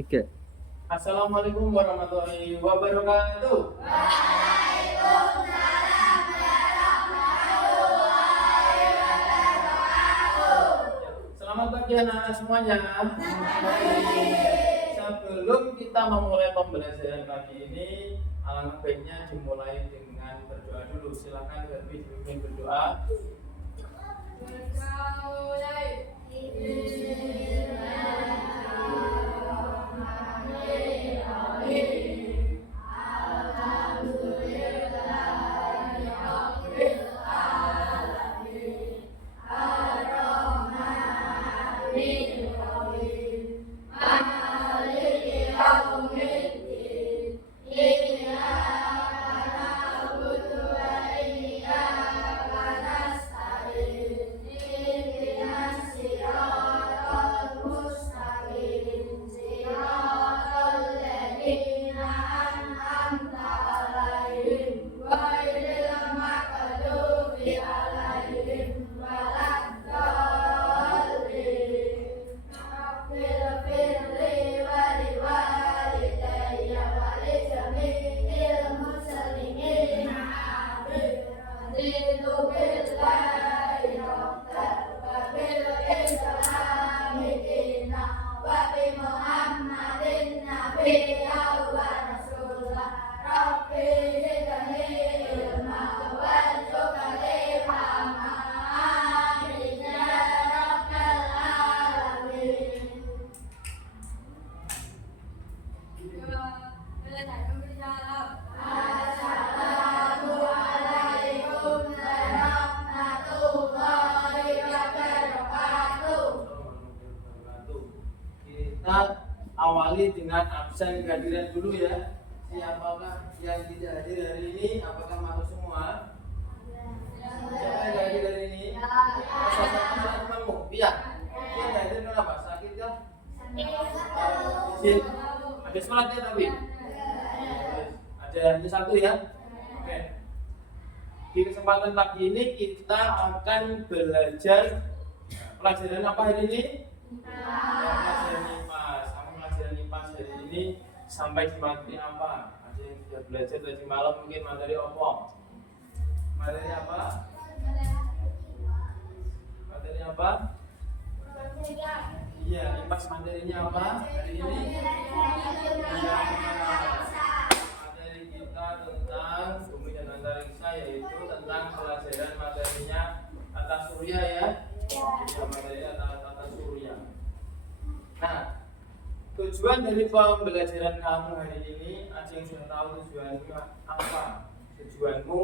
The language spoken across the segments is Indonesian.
Tiga. Assalamualaikum warahmatullahi wabarakatuh. Waalaikumsalam warahmatullahi wabarakatuh. Selamat pagi anak-anak semuanya. Sebelum kita memulai pembelajaran pagi ini, alangkah baiknya dimulai dengan berdoa dulu. Silakan Herbi dipimpin berdoa. Kita awali dengan absen kehadiran dulu ya. Siapakah yang tidak hadir hari ini? Apakah masuk semua? Siapa yang hadir hari ini? Temanmu? Iya. Dia nggak hadir kenapa? Sakit kah? Sakit. Ada sholatnya tapi? Ada hanya satu ya? Oke. Di kesempatan pagi ini kita akan belajar pelajaran apa hari ini? Pelajaran IPA. Sama pelajaran IPA hari ini sampai di materi apa? Ada yang sudah belajar tadi malam mungkin materi apa? Materi apa? Materi apa? Iya, IPA materinya apa hari ini? Iya, materi kita tentang bumi dan antariksa, yaitu tentang pelajaran materinya tata surya ya. Ya, materinya tata surya. Nah, tujuan dari pembelajaran kamu hari ini, ada yang sudah tahu tujuannya apa? Tujuanmu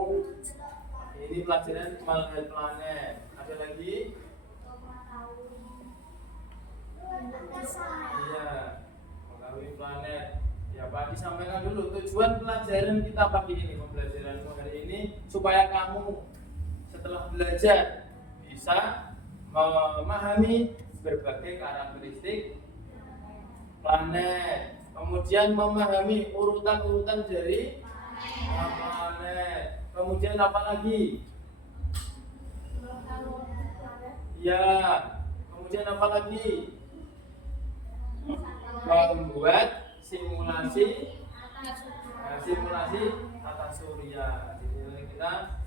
ini pelajaran melihat planet. Ada lagi? Iya, mengetahui planet. Ya, Pak disampaikan dulu tujuan pelajaran kita pagi ini, pembelajaranmu hari ini supaya kamu setelah belajar bisa memahami berbagai karakteristik planet, kemudian memahami urutan-urutan dari planet, kemudian apa lagi? Ya, kemudian apa lagi? Membuat simulasi tata surya. Jadi kita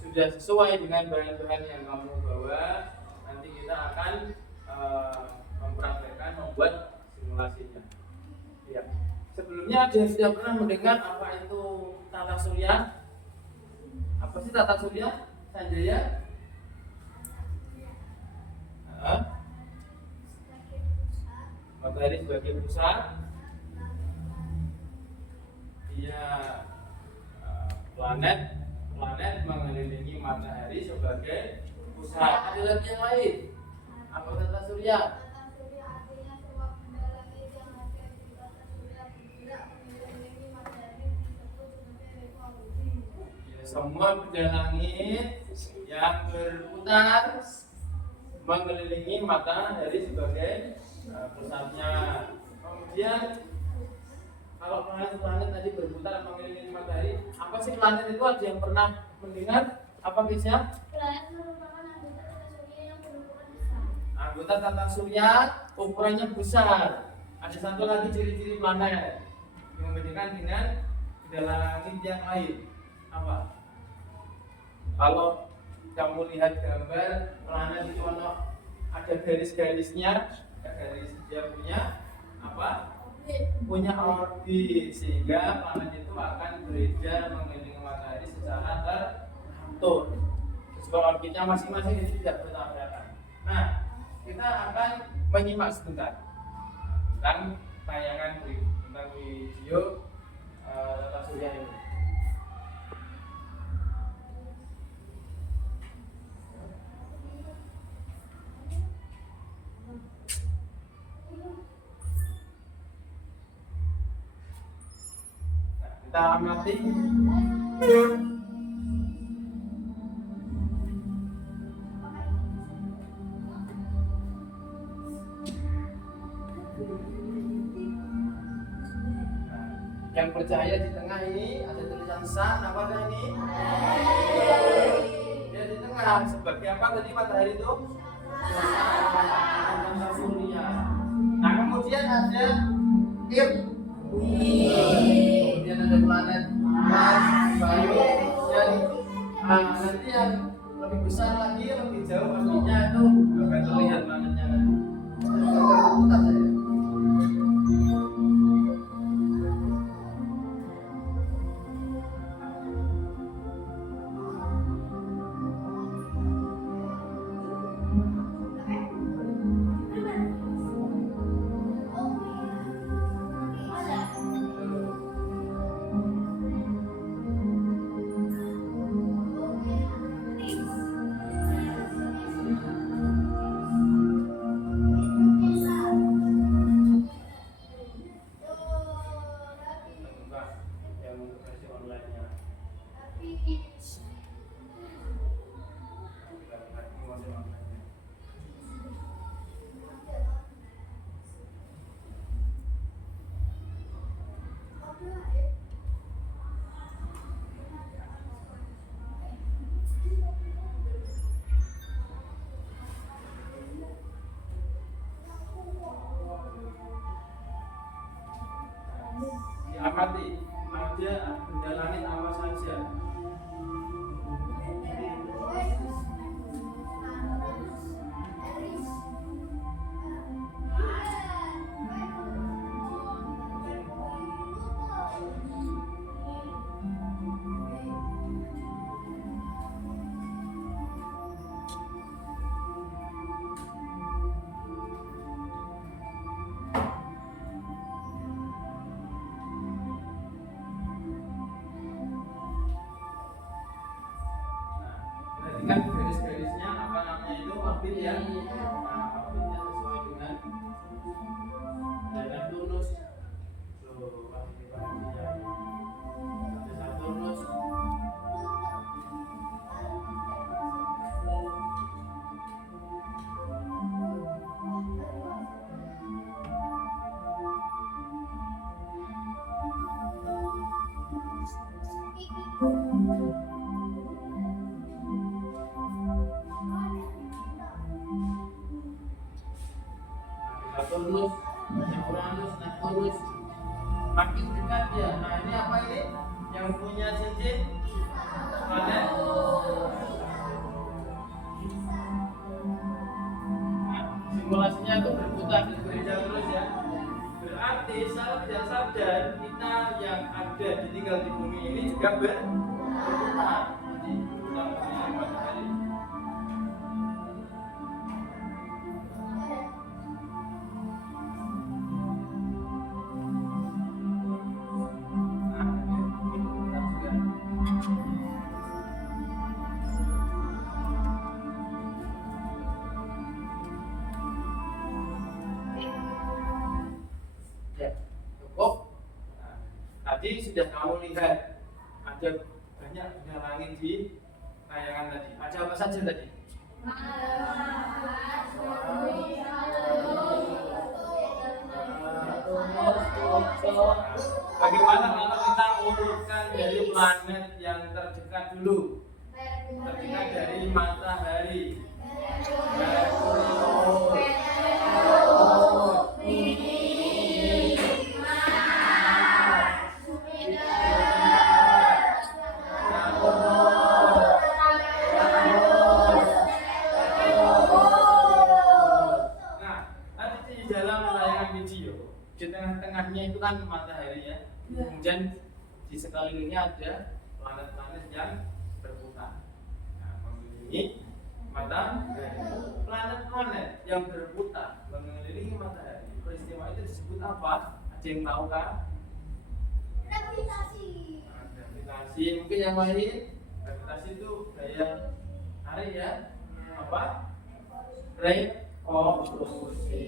sudah sesuai dengan bahan-bahan yang kamu bawa, nanti kita akan mempraktekkan membuat simulasinya. Ya. Sebelumnya ada yang sudah pernah mendengar apa itu tata surya? Apa sih tata surya? Sanjaya? Matahari sebagai pusat. Iya. Planet mengelilingi matahari sebagai pusat. Ada lagi yang lain? Apa tata surya? Semua benda langit yang berputar mengelilingi matahari sebagai pusatnya. Kemudian kalau planet tadi berputar mengelilingi matahari, apa sih planet itu? Ada yang pernah mendengar? Apa kisah? Planet merupakan anggota tata surya yang berukuran besar. Anggota tata surya ukurannya besar. Ada satu lagi ciri-ciri planet yang membedakan dengan benda langit yang lain. Apa? Kalau kamu lihat gambar planet itu ada garis-garisnya, garis dia punya apa? Punya orbit, sehingga planet itu akan beredar mengelilingi matahari secara teratur. Sebab orbitnya masing-masing itu tidak bertabrakan. Nah, kita akan menyimak sebentar tentang tayangan tentang video tata surya ini. Nah, kita amati. Yang percaya di tengah ini ada tulisan sun, apakah ini? Ya di tengah. Sebagai apa tadi matahari itu? Tata surya. Nah kemudian ada bumi. Kemudian ada planet Mars, Venus, dan nanti yang lebih besar lagi, lebih jauh artinya itu akan terlihat planetnya nanti. Terputar saja. Diamati ada benda langit apa saja. Kan garis-garisnya apa namanya itu orbit ya. Nah, orbitnya sesuai dengan Neptunus. Tuh, ini perhatian. Ada Saturnus. Saturnus, Uranus, Neptunus, makin dekat ya. Nah ini apa ini? Yang punya cincin planet. Nah, simulasinya itu berputar di gereja terus ya. Berarti secara tidak sadar kita yang ada tinggal di bumi ini juga berputar. Jadi berputar mengelilingi matahari. Tadi sudah kamu lihat ada banyak benda langit di tayangan tadi. Ada apa saja tadi? Bagaimana kalau kita urutkan dari planet yang terdekat dulu? Terdekat dari matahari. Merkurius, Di tengah-tengahnya itu kan matahari ya. Kemudian di sekelilingnya ada planet-planet yang berputar. Nah, mengelilingi matahari. Planet-planet yang berputar mengelilingi matahari. Peristiwa itu disebut apa? Ada yang tahu kan? Gravitasi. Nah, gravitasi. Mungkin yang lain? Gravitasi itu gaya tarik ya. Apa? Revolusi.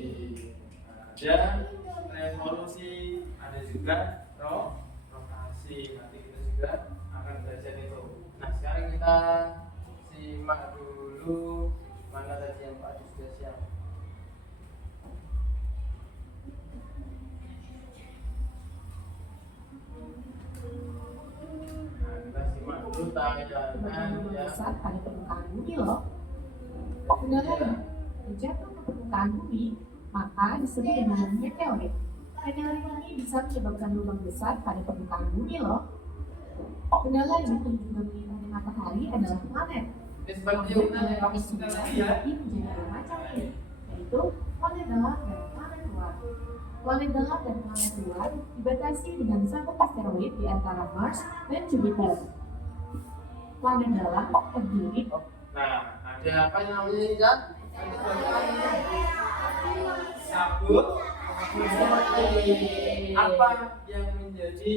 Ada revolusi, ada juga rotasi. Nanti kita juga akan belajar itu. Nah, sekarang kita simak dulu mana tadi yang Pak Adi sudah siap. Nah, kita simak dulu tayangan ya. Besar pada permukaan bumi loh. Sebenarnya jatuh ke permukaan bumi, maka disebut dengan meteorit. Meteorit ini bisa menyebabkan lubang besar pada permukaan bumi loh. Kendala yang juga mengelilingi matahari adalah planet. Ini seperti yang kami sudah tadi ya. Ini menjadi dua macam nih, yaitu planet dalam dan planet luar. Planet dalam dan planet luar dibatasi dengan satu asteroid di antara Mars dan Jupiter. Planet dalam terdiri. Nah, ada apa yang namanya ini kan? Sabuk asteroid. Apa yang menjadi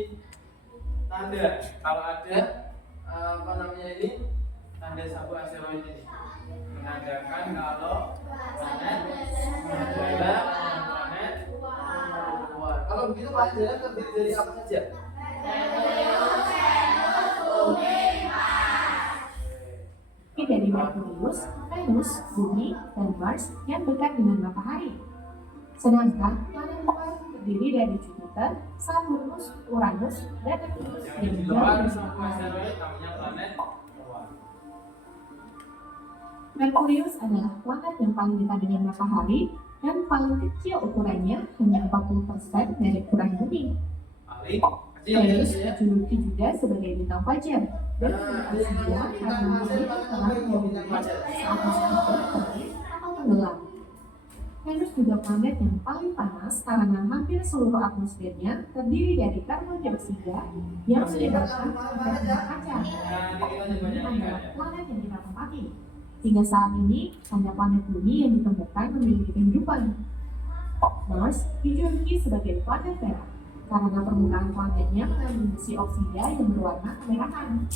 tanda kalau ada apa namanya ini tanda sabuk asteroid ini? Menandakan kalau planet adalah planet luar. Kalau begitu planet adalah terdiri dari apa saja? Ini dari Merkurius, Venus, Bumi, dan Mars yang dekat dengan matahari. Sedangkan planet luar terdiri dari Jupiter, Saturnus, Uranus, dan Neptunus Yang yang di jauh luar dari sabuk matahari. asteroid namanya planet luar. Merkurius adalah planet yang paling dekat dengan matahari dan paling kecil ukurannya, hanya 40% dari ukuran bumi. Paling kecil Venus ya. dijuluki juga sebagai bintang fajar dan Nah, disebut juga karena memiliki terang yang berbeda saat matahari terbit atau tenggelam. Venus juga planet yang paling panas karena hampir seluruh atmosfernya terdiri dari karbon dioksida yang menyebabkan efek kaca. Nanti kita Ini coba nyanyikan adalah ya. planet yang kita tempati. Hingga saat ini, hanya planet bumi yang ditemukan memiliki kehidupan. Mars dijuluki sebagai planet merah karena permukaan planetnya mengandung besi oksida yang berwarna kemerahan.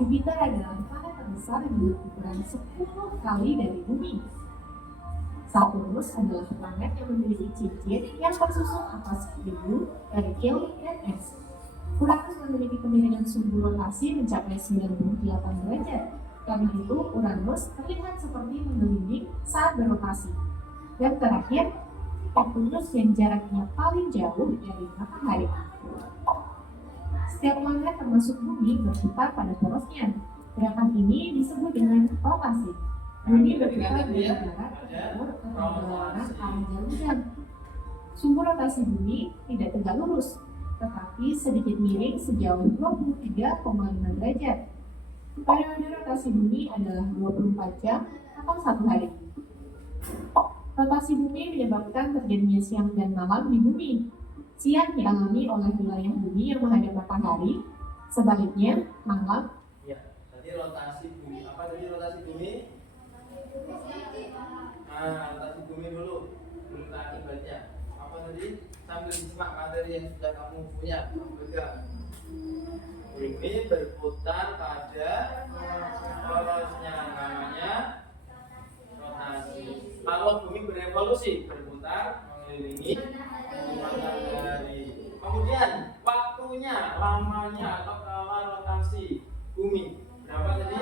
Jupiter adalah planet terbesar dengan ukuran 10 kali dari bumi. Saturnus adalah planet yang memiliki cincin yang tersusun atas debu, kerikil, dan es. Uranus memiliki kemiringan sumbu rotasi mencapai 98 derajat. Karena itu, Uranus terlihat seperti menggelinding saat berotasi. Dan terakhir, Neptunus yang jaraknya paling jauh dari matahari. Setiap planet termasuk bumi berputar pada porosnya. Gerakan ini disebut dengan rotasi. Bumi berputar dari barat ke timur atau berlawanan arah jarum jam. Sumbu rotasi bumi tidak tegak lurus, tetapi sedikit miring sejauh 23,5 derajat. Periode rotasi bumi adalah 24 jam atau 1 hari. Rotasi bumi menyebabkan terjadinya siang dan malam di bumi. Siang dialami oleh wilayah bumi yang menghadap matahari, sebaliknya malam. Ya, tadi rotasi bumi. Apa tadi rotasi bumi? Nah, rotasi bumi dulu. Belum ke akibatnya. Apa tadi? Sambil disimak materi yang sudah kamu punya, kamu pegang. Bumi berputar pada porosnya, namanya rotasi. Kalau bumi berevolusi, berputar mengelilingi matahari. Kemudian waktunya, lamanya atau kala rotasi bumi berapa tadi?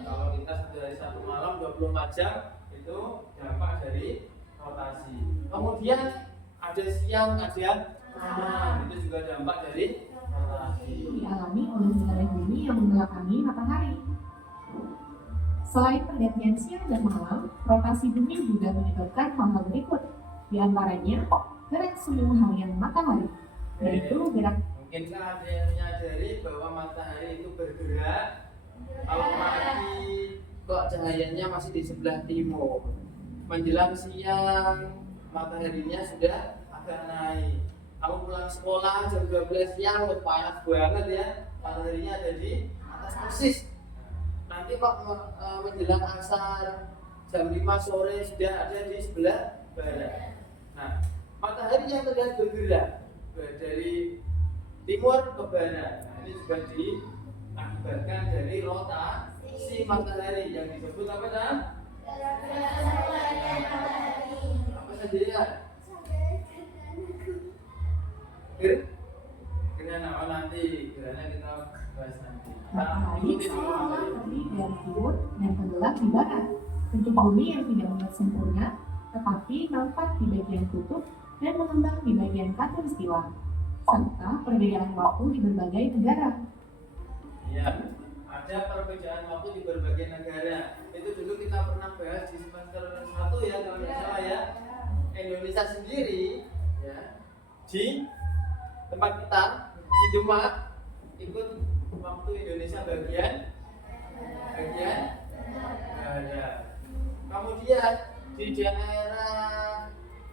Kalau kita dari satu malam 24 jam itu dampak dari rotasi. Kemudian ada siang, ada malam, itu juga dampak dari rotasi. Dialami oleh wilayah bumi yang membelakangi matahari. Selain pergantian siang dan malam, rotasi bumi juga menyebabkan hal-hal berikut. Di antaranya, gerak semu harian matahari, yaitu gerak. Mungkinkah ada yang menyadari bahwa matahari itu bergerak kalau pagi kok cahayanya masih di sebelah timur? menjelang siang mataharinya sudah agak naik. Kamu pulang sekolah jam 12 siang udah panas banget ya, mataharinya ada di atas persis. Nanti kok menjelang asar jam 5 sore sudah ada di sebelah barat. Nah, matahari yang sedang bergerak dari timur ke barat. Nah, ini juga diakibatkan dari rotasi matahari yang disebut apa dan? Apa saja ya? Gerhana nanti kita bahas nanti. Matahari seolah-olah terbit dari timur dan tenggelam di barat. Bentuk bumi yang tidak melihat sempurna, tetapi nampak di bagian kutub dan mengembang di bagian khatulistiwa, serta perbedaan waktu di berbagai negara. Ya, ada perbedaan waktu di berbagai negara. Itu dulu kita pernah bahas di semester 1 ya, kalau tidak salah ya. Indonesia sendiri ya, di tempat kita di Demak ikut waktu Indonesia bagian barat. Kemudian di daerah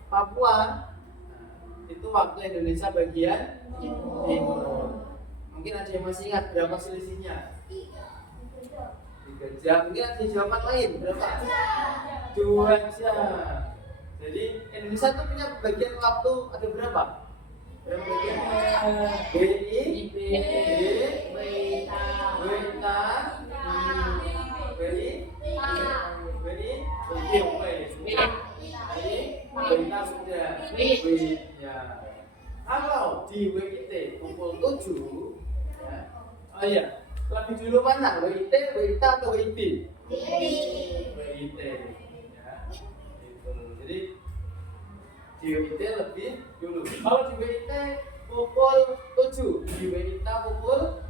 Papua itu waktu Indonesia bagian timur. Mungkin ada yang masih ingat berapa selisihnya? 3 jam. Mungkin ada jawaban lain berapa? 2 jam. Jadi Indonesia itu punya bagian waktu ada berapa? Berapa bagian? BI, Berita sudah ya. Kalau di WIT pukul 7 ya. Oh iya, lebih dulu mana? WIT, WITA atau WIT? WIT ya. Itu. Jadi di WIT lebih dulu. Kalau di WIT pukul 7, di WITA pukul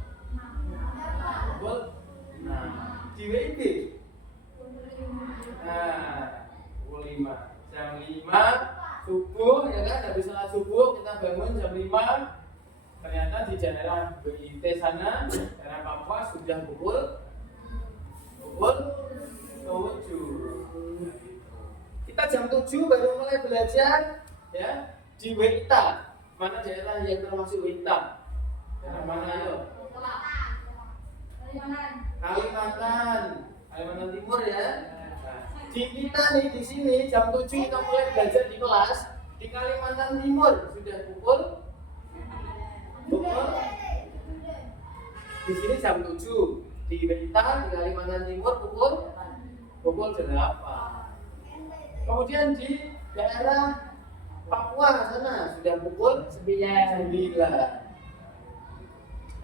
di WIB pukul 5. Jam 5 subuh ya kan, habis sholat subuh kita bangun jam 5. Ternyata di daerah WIT sana, daerah Papua sudah pukul 7. Kita jam 7 baru mulai belajar ya di WITA. Mana daerah yang termasuk WITA? Daerah mana ayo? Kalimantan Timur ya. Di kita nih di sini jam 7 kita mulai belajar di kelas. Di Kalimantan Timur sudah pukul di sini jam 7. Di kita di Kalimantan Timur pukul 8. Kemudian di daerah Papua sana sudah pukul 9.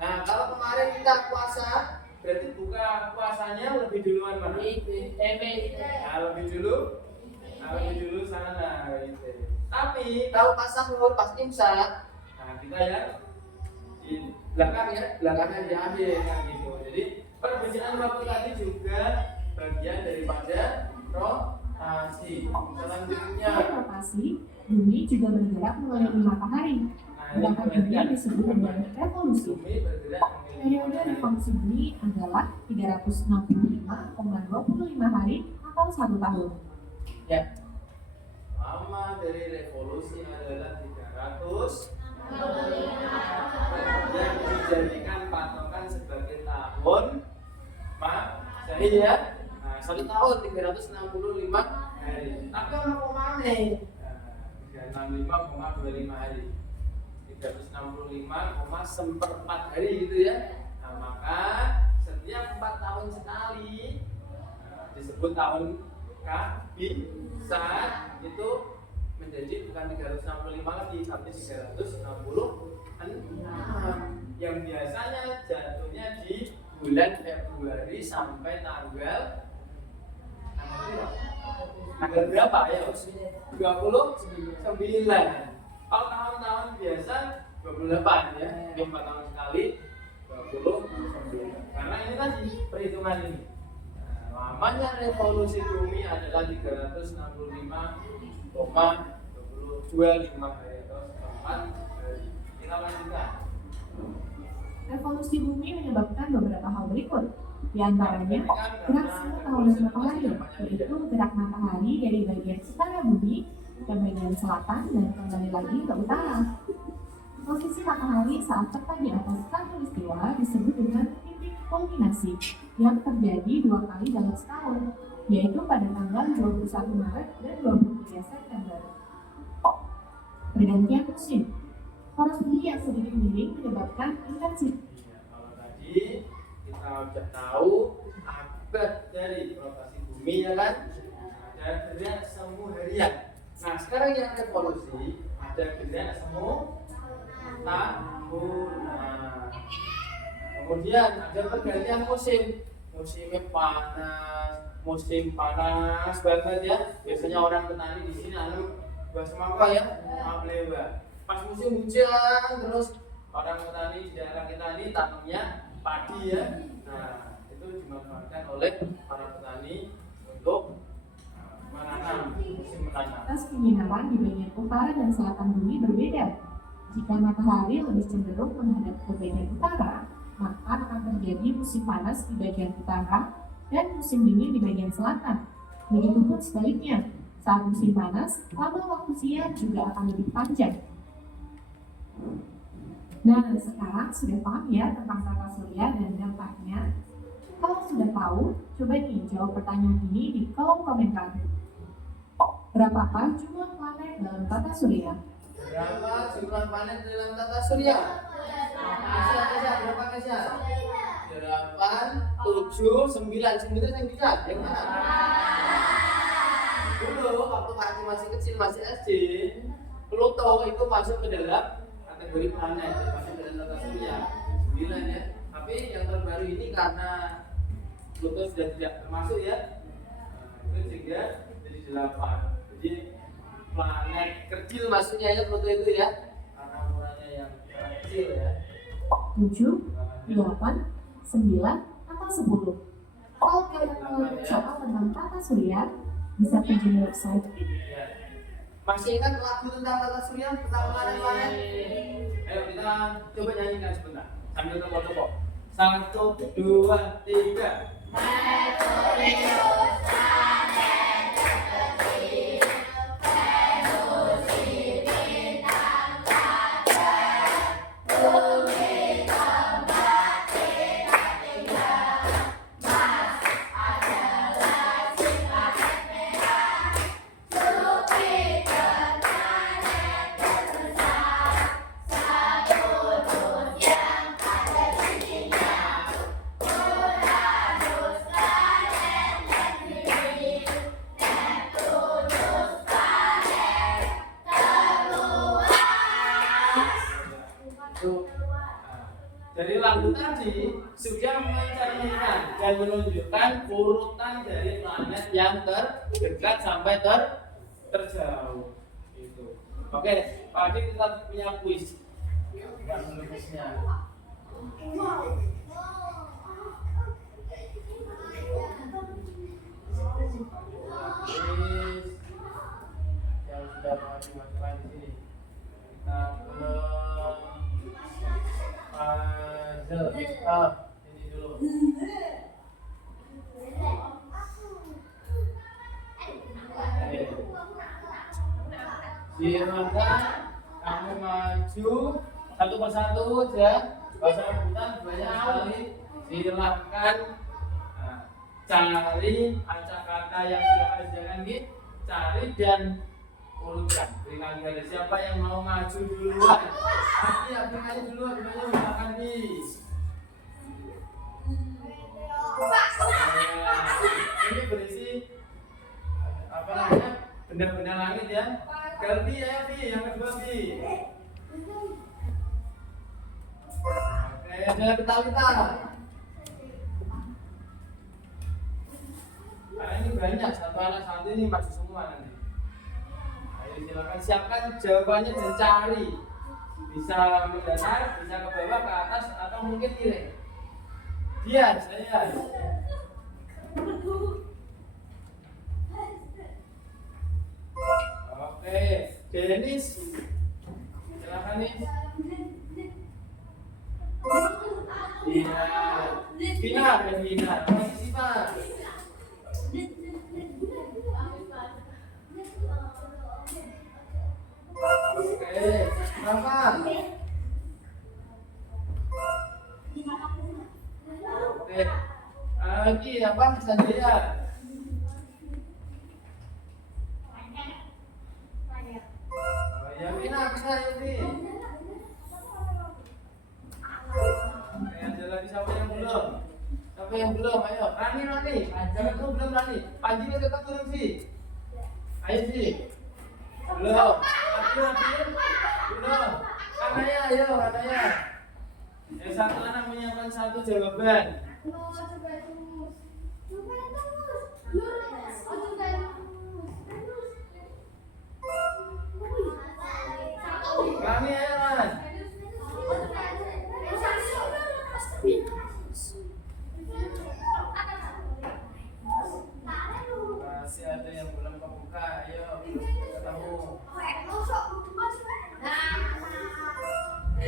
Nah, kalau kemarin kita puasa, berarti buka puasanya lebih duluan mana? Nah, lebih dulu sana gitu. Tapi kalau pas sahur, pas imsak, nah kita ya di belakang ya, belakangnya di akhir kan gitu. Jadi perbedaan waktu tadi juga bagian daripada rotasi. Selanjutnya Rotasi, bumi juga bergerak mengelilingi matahari. Gerakan ini disebut dengan revolusi. bumi bergerak Periode revolusi bumi adalah 365,25 hari atau 1 tahun. ya. Lama dari revolusi adalah 300 yang dijadikan patokan sebagai tahun Masehi ya. Nah, 1 tahun 365 hari. Tapi orang kemana? 365,25 hari. 365,4 hari gitu ya. Nah, maka setiap 4 tahun sekali disebut tahun kabisat itu menjadi bukan 365 lagi tapi 366 yang biasanya jatuhnya di bulan Februari sampai tanggal berapa ya? 29. Kalau tahun-tahun biasa 28 ya, 4 tahun sekali 29. Karena ini tadi perhitungan ini. Lamanya revolusi bumi adalah 365,25 hari atau 4 hari. Kita lanjutkan. Revolusi bumi menyebabkan beberapa hal berikut. Di antaranya, gerak semua tahunan matahari, yaitu gerak matahari matahari dari bagian utara bumi ke bagian selatan dan kembali lagi ke utara. Posisi matahari saat tepat di atas khatulistiwa disebut dengan titik kulminasi yang terjadi 2 kali dalam setahun, yaitu pada tanggal 21 Maret dan 23 September. Pergantian musim. Poros bumi yang sedikit miring menyebabkan intensitas. Kalau tadi kita sudah tahu akibat dari rotasi bumi ya kan, ada gerak semu harian. Nah sekarang yang revolusi ada gerak semu tahunan. Kemudian ada pergantian musim. Musimnya musim panas banget ya. Biasanya orang petani di sini buah semangka ya, ableba. Pas musim hujan terus orang petani di daerah kita ini tanamnya padi ya. Nah itu dimanfaatkan oleh para petani untuk menanam, musim menanam. Batas penyinaran di bagian utara dan selatan bumi berbeda. Jika matahari lebih cenderung menghadap ke bagian utara, maka akan terjadi musim panas di bagian utara dan musim dingin di bagian selatan. Begitupun sebaliknya, saat musim panas, lama waktu siang juga akan lebih panjang. Nah, sekarang sudah paham ya tentang tata surya dan dampaknya? Kalau sudah tahu, coba nih jawab pertanyaan ini di kolom komentar. Berapakah jumlah planet dalam tata surya? Berapa jumlah planet dalam tata surya? Kesya, berapa Kesya? 8, 7, 9 yang bisa? Yang mana? Dulu waktu masih kecil, masih SD, Pluto itu masuk ke dalam kategori planet, masuk ke dalam tata surya 9 ya. Tapi yang terbaru ini karena Pluto sudah tidak termasuk ya, itu juga jadi 8. Jadi planet kecil maksudnya ya Pluto itu ya, karena ukurannya yang kecil ya. 7, 8, 9, atau 10? Kalau kalian mau soal tentang tata surya, bisa kunjungi website Ya. Masih ingat lagu tentang tata surya, tentang planet-planet? Ayo kita coba nyanyikan sebentar sambil tepok-tepok. 1, 2, 3. Dari lagu tadi sudah mencerminkan dan menunjukkan urutan dari planet yang terdekat sampai terjauh. Itu. Oke, Pak Adi kita punya kuis. Bukan melukisnya. Kuis yang sudah masukkan di sini. Kita ke ini dulu. Silakan kamu maju satu persatu ya. Bahasa rebutan banyak sekali. Silakan cari acak kata yang silakan jangan cari dan urutkan. Berikan dari siapa yang mau maju duluan. Tapi aja dulu, silakan di. Ini berisi apa namanya? Benda-benda langit ya. Galbi ya, Bi, yang kedua Bi. Oke, jangan ketawa-ketawa. Karena ini banyak, satu anak satu ini maju semua nanti. Ayo silakan siapkan jawabannya dan cari. Bisa mendatar, bisa ke bawah, ke atas, atau mungkin miring. Dia, saya. Oke, Denis, silakan nih. Iya, Vina, Vina, Siapa? Apa? Oke. Lagi apa Sanjaya? Oh, ya Mina bisa Yumi. Oke, ada lagi siapa yang belum? Siapa yang belum? Ayo, Rani. Jangan tuh belum Rani. Panji udah tetap turun sih. Ayo sih. Belum. Lagi. Belum. Kanaya, ayo Kanaya. Yang satu anak menyiapkan satu jawaban. Rani ayo Ran. Masih ada yang belum kebuka. Ayo ketemu.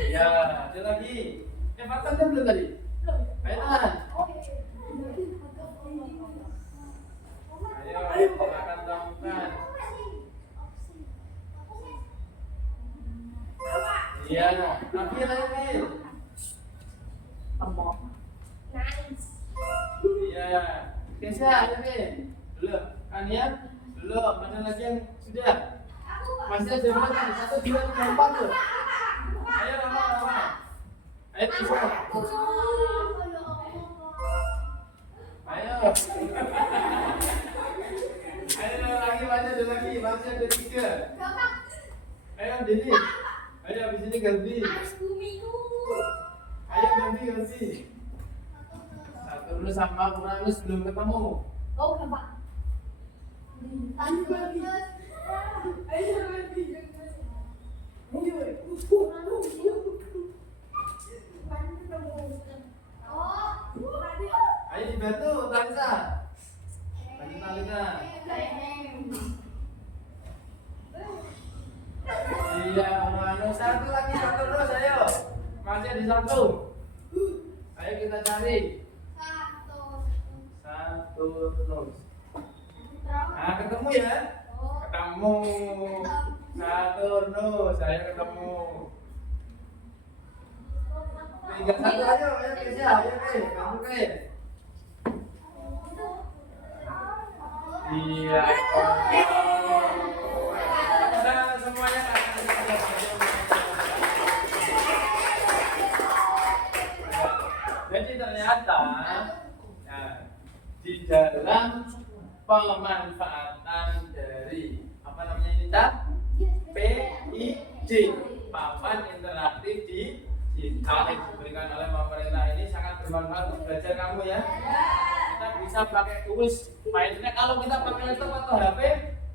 Ya, ada lagi. Fatan kan belum tadi? Ayo Tan. Ayo, silakan temukan. Iya, Nabil ayo Bil. Iya, Kesha ayo Bil. Belum, Kania? Belum, mana lagi yang sudah? Masih ada berapa tadi? 1, 2, 3, 4 tuh. Ayo lama. Ayo Kesha. Ayo. Ayo lagi, masih ada 3. Ayo Dini. Ayo habis ini ganti. Ayo ganti. Satu dulu sama Uranus belum ketemu. Ayo dibantu Talisa. Bantu Talisa. Iya, Uranus satu terus ayo. Masih ada 1. Ayo kita cari. 1 terus. Nah, ketemu ya? Ketemu. 1 terus, ayo ketemu. Tinggal 1 ayo Kesha, ayo bantu Kes. Iya. Udah semuanya jadi ternyata di dalam pemanfaatan dari apa namanya ini Cak? PIJ, papan interaktif digital yang diberikan oleh pemerintah ini sangat bermanfaat untuk belajar kamu ya. Kita bisa pakai tulis, mainnya kalau kita pakai laptop atau HP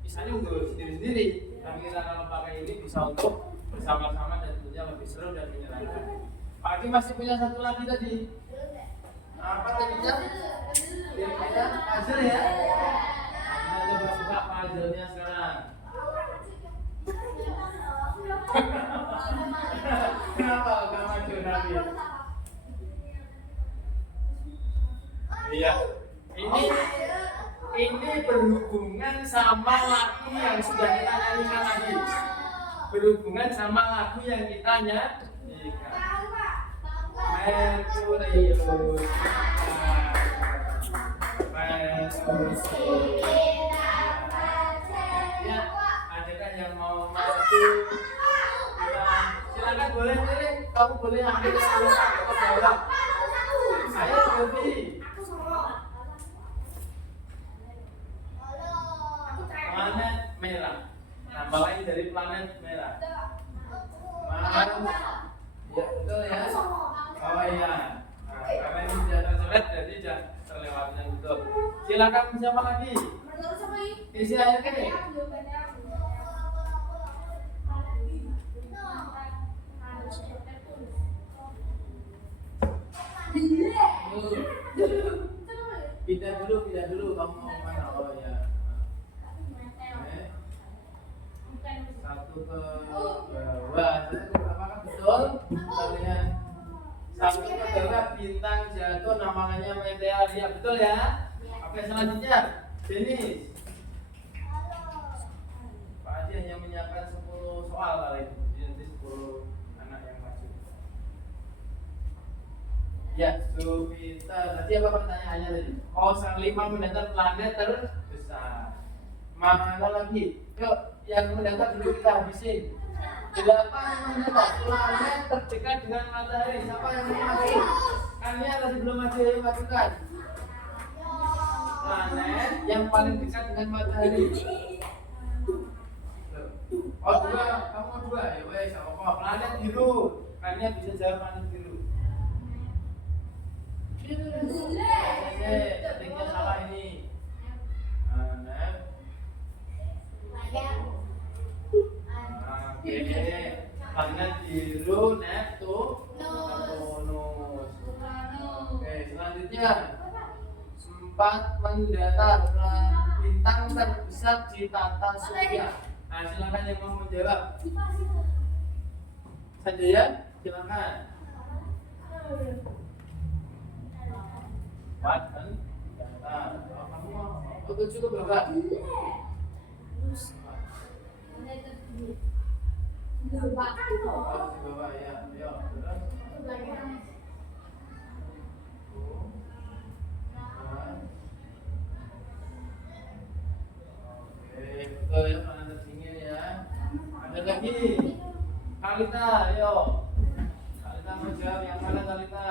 misalnya untuk sendiri-sendiri, tapi kita kalau pakai ini bisa untuk bersama-sama dan tentunya lebih seru dan menyenangkan. Pak Adi masih punya satu lagi tadi. Apa tadinya? Kira-kira puzzle ya? Kita coba buka puzzle-nya sekarang. Kenapa gak maju Nabi? Iya. Ini berhubungan sama lagu yang sudah kita nyanyikan tadi. Berhubungan sama lagu yang kita nyanyikan. Merkurius. Ya, adakah yang mau maju? Silakan boleh pilih. Kamu boleh ambil ke bawah. Ayo Gobi. Planet merah. Nama lain dari planet merah. Mars. Ya betul ya. Oh iya. Nah, karena ini sudah tercoret jadi sudah terlewatkan betul. Silakan siapa lagi? Isi aja kan ya? Pindah dulu kamu mau kemana? Oh ya. Satu ke bawah. Apakah betul? Kita lihat. Satu ke bawah bintang jatuh namanya meteor. Ya betul ya. Oke selanjutnya Denis. Pak Haji hanya menyiapkan 10 soal kali ini. Jadi 10 Ya, Jupiter. Tadi apa pertanyaannya tadi? Oh, sang 5 mendatar planet terbesar. Mana lagi? Yuk, yang mendatar dulu kita habisin. 8 mendatar planet terdekat dengan matahari. Siapa yang mau maju? Kalian tadi belum maju, ayo majukan. Planet yang paling dekat dengan matahari. Oh, 2, kamu 2. Ya wes, apa? Planet biru. Kalian bisa jawab planet biru. Setingnya salah ini. Planet. Oke. Planet biru, Neptunus. Oke, selanjutnya 4 mendatar bintang terbesar di tata surya. Nah, silakan yang mau menjawab. Sanjaya, silakan. Empat mendatar. Kalau kamu mau, 7 ke berapa? Oh, di bawah ya. Ayo, terus. Oke, betul ya, mana tertinggi ya. Ada lagi. Kalita, ayo. Kalita mau jawab yang mana Kalita?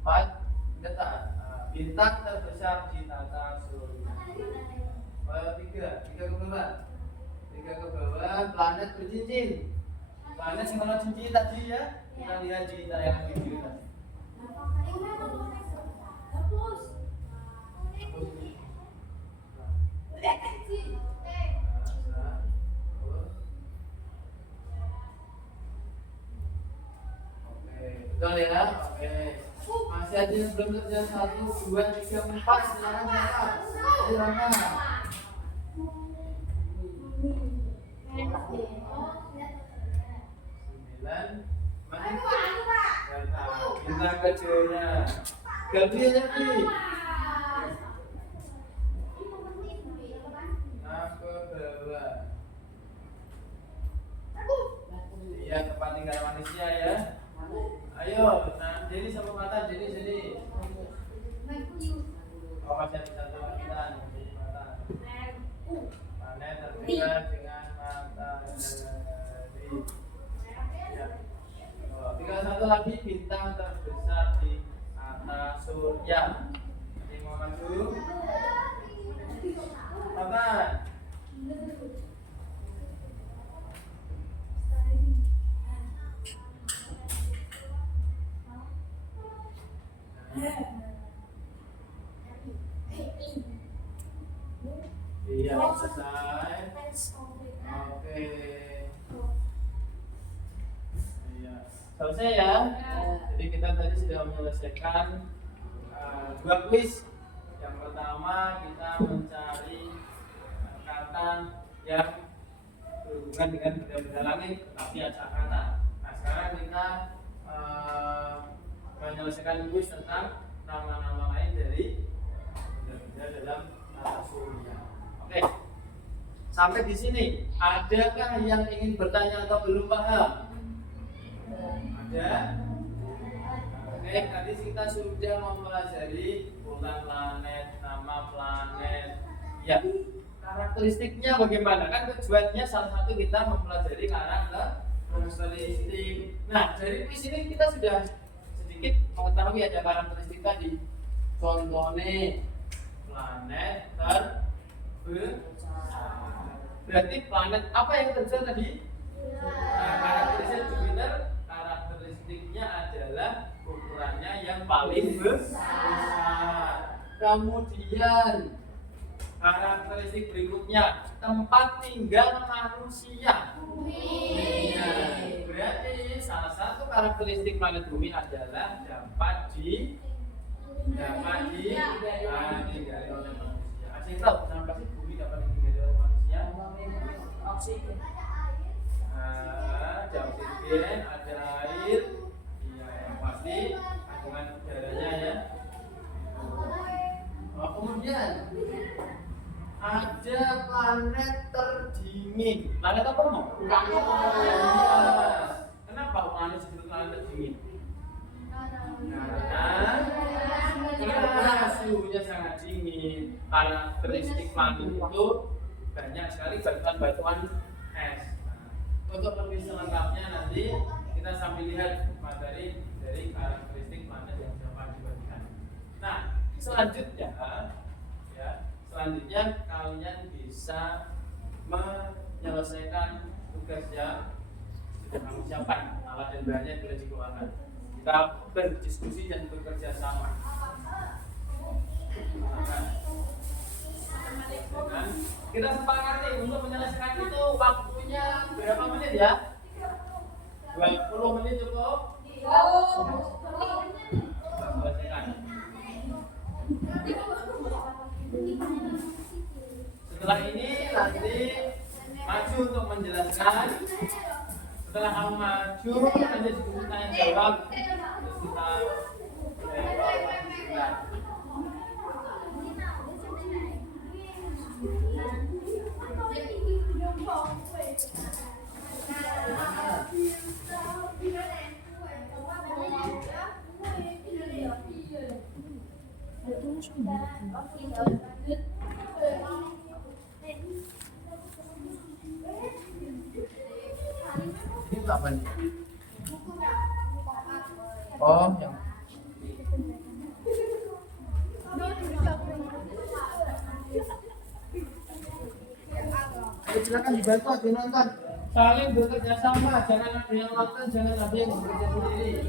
4 mendatar. Bintang terbesar di tata surya. 3 ke bawah. 3 ke bawah, planet bercincin. Planet yang kalau cincin tadi ya, kita lihat di tayangan video tadi. Oke, betul ya. Oke. Masih ada yang belum kerja 1, 2, 3, 4. Silakan siapa? Silakan. 9. Bintang kecilnya. Gantinya nih. Nah, ke bawah. Iya, tempat tinggal manusia ya. Ayo, nah jadi sama mata, jadi sini. Oh, masih ada satu kita, jadi mata. Planet terdekat dengan matahari. Ya. Oh, tinggal satu lagi bintang terbesar di atas surya. Jadi mau maju? Kapan? Iya, selesai. Oke. Iya, selesai ya. Jadi kita tadi sudah menyelesaikan 2 kuis. Yang pertama kita mencari kata yang berhubungan dengan benda-benda langit, tapi acak kata. Nah, sekarang kita menyelesaikan kuis tentang nama-nama lain dari benda-benda dalam tata surya. Oke, sampai di sini adakah yang ingin bertanya atau belum paham? Ada? Oke, tadi kita sudah mempelajari bulan planet, nama planet. Ya, karakteristiknya bagaimana? Kan tujuannya salah satu kita mempelajari karakteristik. Nah, dari kuis ini kita sudah sedikit mengetahui ada karakteristik tadi. Contohnya planet terbesar. Berarti planet apa yang terbesar tadi? Nah, karakteristik Jupiter, karakteristiknya adalah ukurannya yang paling besar. Kemudian karakteristik berikutnya, tempat tinggal manusia. Berarti salah satu karakteristik planet bumi adalah dapat ditinggali oleh manusia. Ada yang tahu kenapa sih bumi dapat ditinggali oleh manusia? Oksigen. Ada oksigen, ada air, iya yang pasti kandungan udaranya ya. Oh, kemudian ada planet terdingin. Planet apa mau? Iya. Kenapa planet disebut planet dingin? Karena suhunya sangat dingin. Karakteristik planet itu banyak sekali batuan-batuan es. Nah, untuk lebih selengkapnya nanti kita sambil lihat materi dari karakteristik planet yang dapat dibagikan. Nah, selanjutnya kalian bisa menyelesaikan tugas yang sudah kamu siapkan. Alat dan bahannya sudah dikeluarkan. Kita berdiskusi dan bekerja sama. Kita sepakati untuk menyelesaikan itu waktunya berapa menit ya? 20 menit cukup? Selesaikan. Setelah ini nanti maju untuk menjelaskan. Setelah kamu maju nanti diskusi tanya jawab. Kita ini apa nih? Oh, yang silakan dibantu, dinonton. Saling bekerja sama, jangan ada yang nonton, jangan ada yang bekerja sendiri.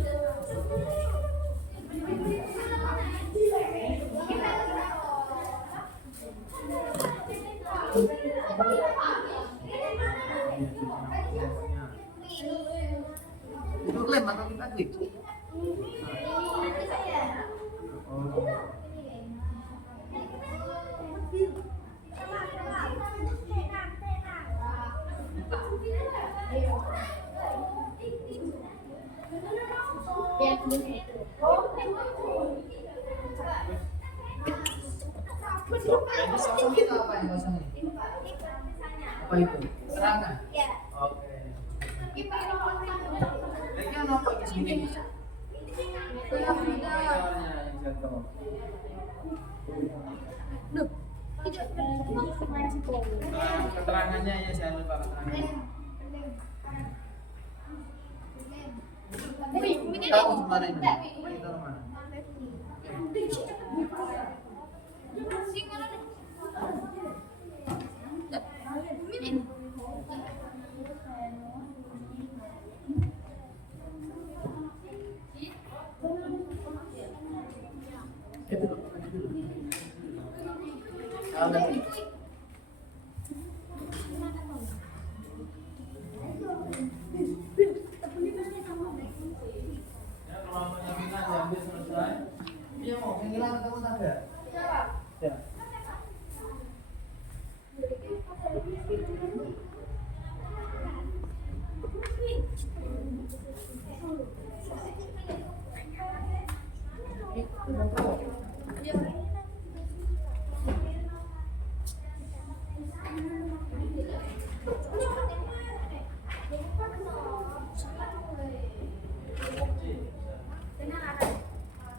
Itu klaim atau kita klik? Jadi kosong kita apa yang kosong ini? Apa itu? Keterangan? Oke. Lagi apa di sini? Keterangannya ya saya lupa keterangannya. Tahu kemana ini? Kita kemana? Iya mau hilang kamu tak ada? Ya. Sambil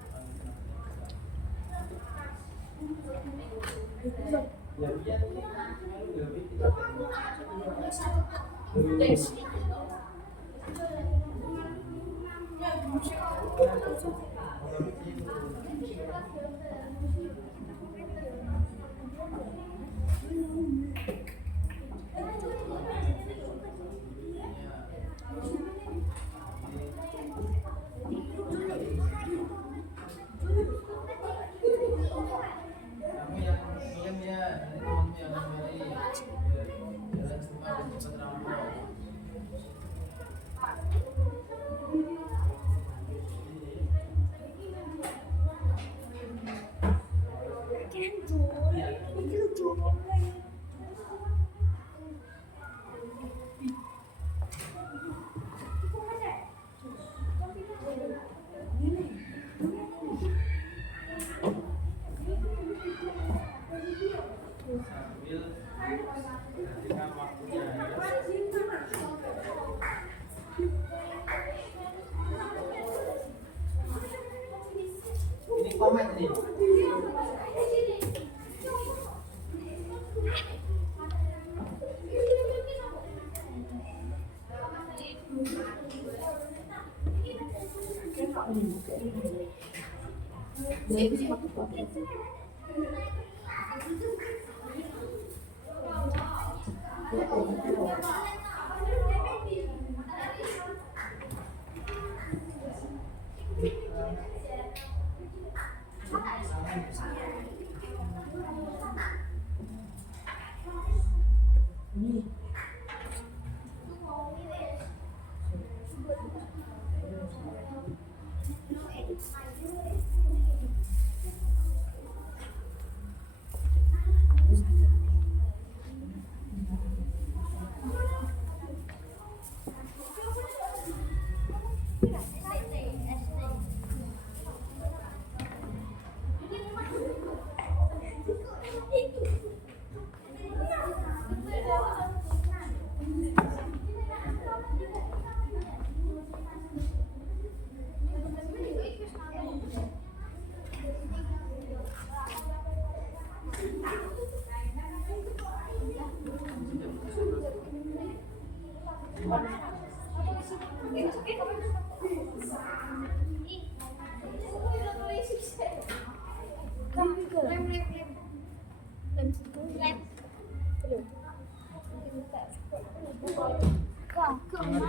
komen ini.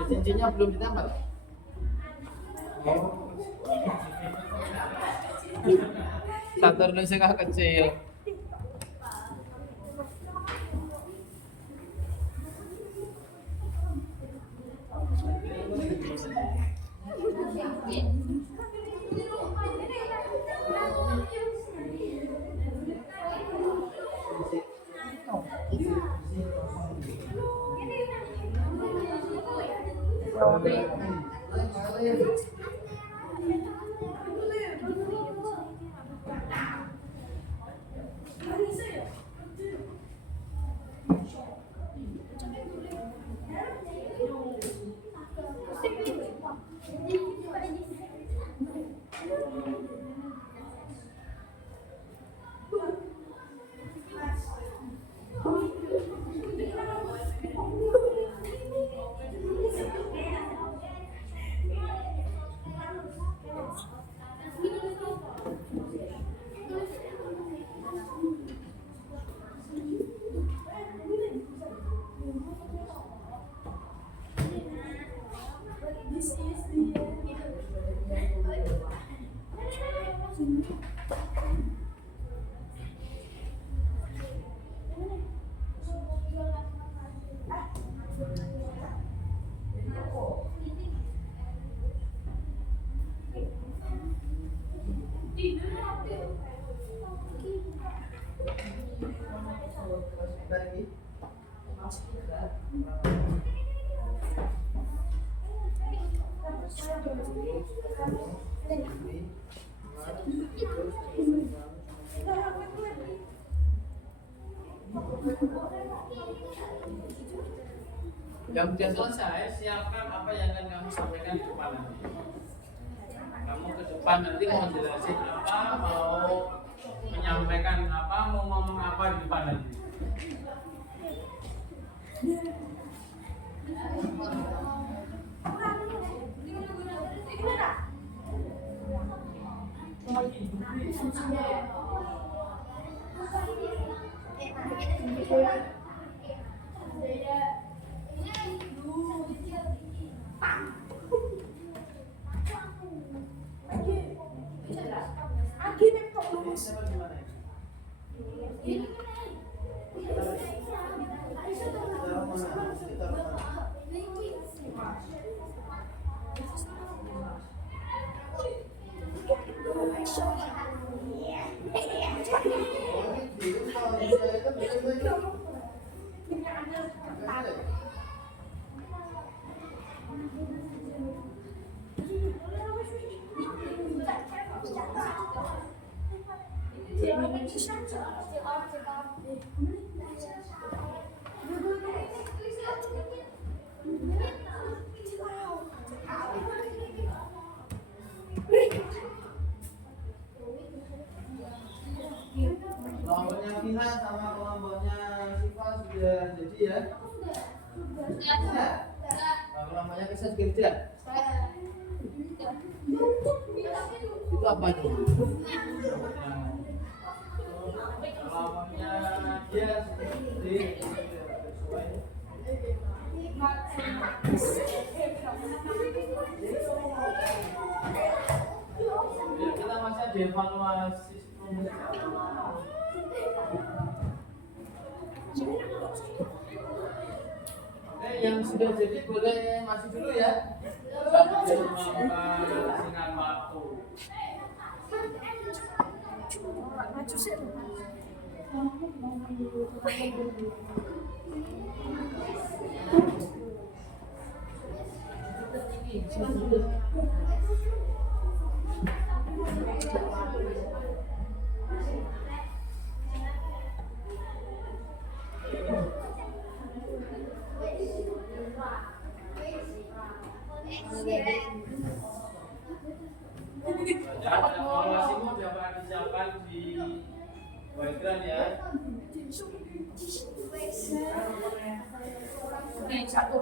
Cincinnya belum ditambah. Satur nu sing kecil. Jam ujian selesai, siapkan apa yang akan kamu sampaikan di depan nanti. Kamu ke depan nanti mau jelasin apa, mau menyampaikan apa, mau ngomong apa di depan nanti. Vina sama kelompoknya Siva sudah jadi ya? Sudah. Nah, kelompoknya Kesa kerja. Itu apa itu? Kelompoknya dia seperti ya, kita masih ada evaluasi Oke, yang sudah jadi boleh masuk dulu ya. Sambil mempersingkat waktu. Ya, evaluasimu dapat disiapkan di background ya. Oke, satu.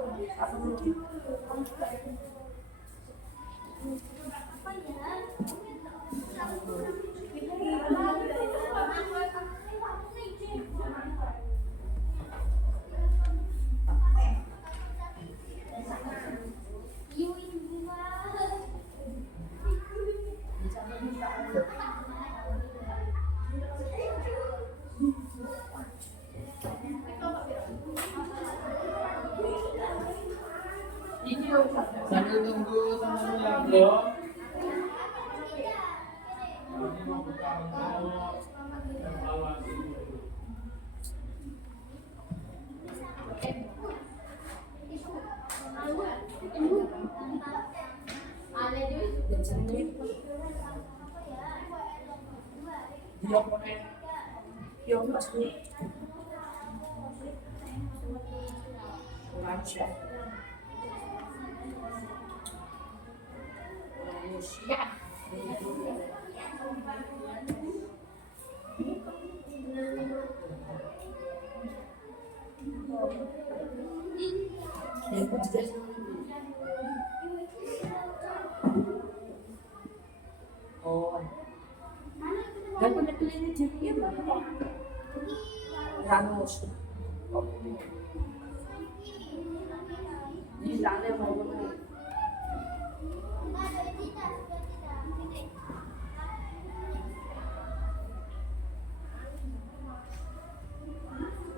Sambil tunggu teman-teman yang belum. Ini mau buka untuk evaluasi dulu. Oh. Dan penelitiannya jadi apa? Ranus. Di sana mau kemana?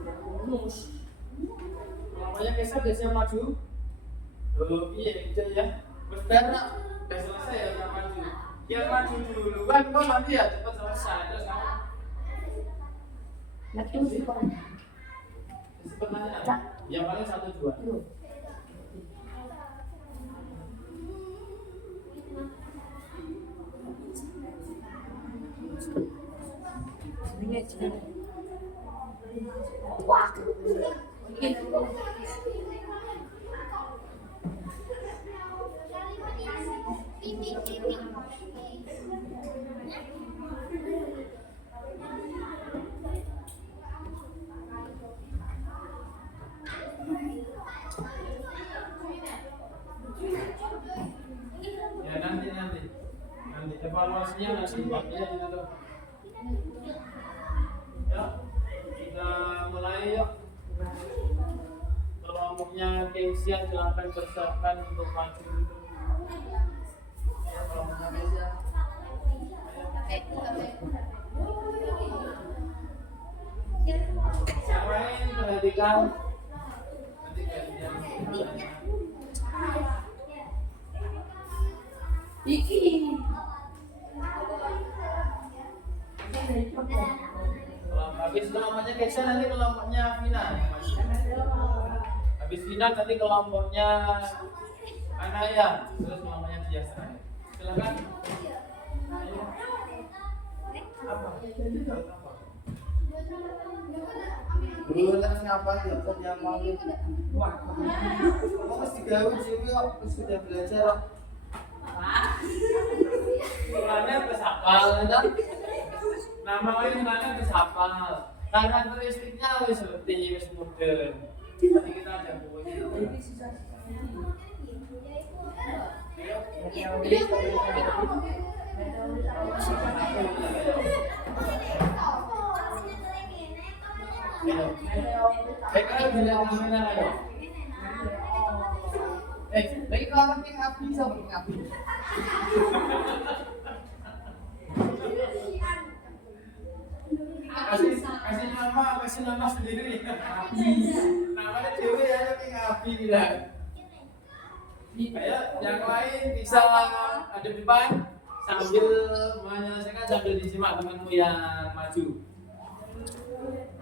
Ranus. Namanya Kesa biasanya maju. Iya, itu ya. Benar, udah selesai ya, udah maju. Yang maju dulu kan, kok nanti ya cepat selesai. Terus kamu Lagi sih kok. sebenarnya yang paling 1-2. Wah. Ya nanti evaluasinya nanti waktunya gitu. Ya, kita mulai yuk. Kelompoknya Kesia silakan persiapkan untuk maju dulu. Ya, kelompoknya Kesia. Yang lain perhatikan. Nanti gantian. Iki. Habis kelompoknya Kesia nanti kelompoknya Vina. Habis Vina nanti kelompoknya Anaya. Terus kelompoknya Diasa. Silakan. Ayo. Apa? Bulan ngapa dapat yang mau? Wah, kamu mesti gawe sih kok, sudah belajar. Bulannya wis hafal, kan? Nama ini bulannya wis hafal. karakteristiknya wis seperti wis modern. Jadi kita ada bukunya. Kalau bilang kamera ayo. Lagi kalau king api sama king api. Kasih nama sendiri. Namanya Dewi ya king api tidak. Ayo, yang lain bisa ada di depan sambil menyelesaikan sambil disimak temanmu yang maju.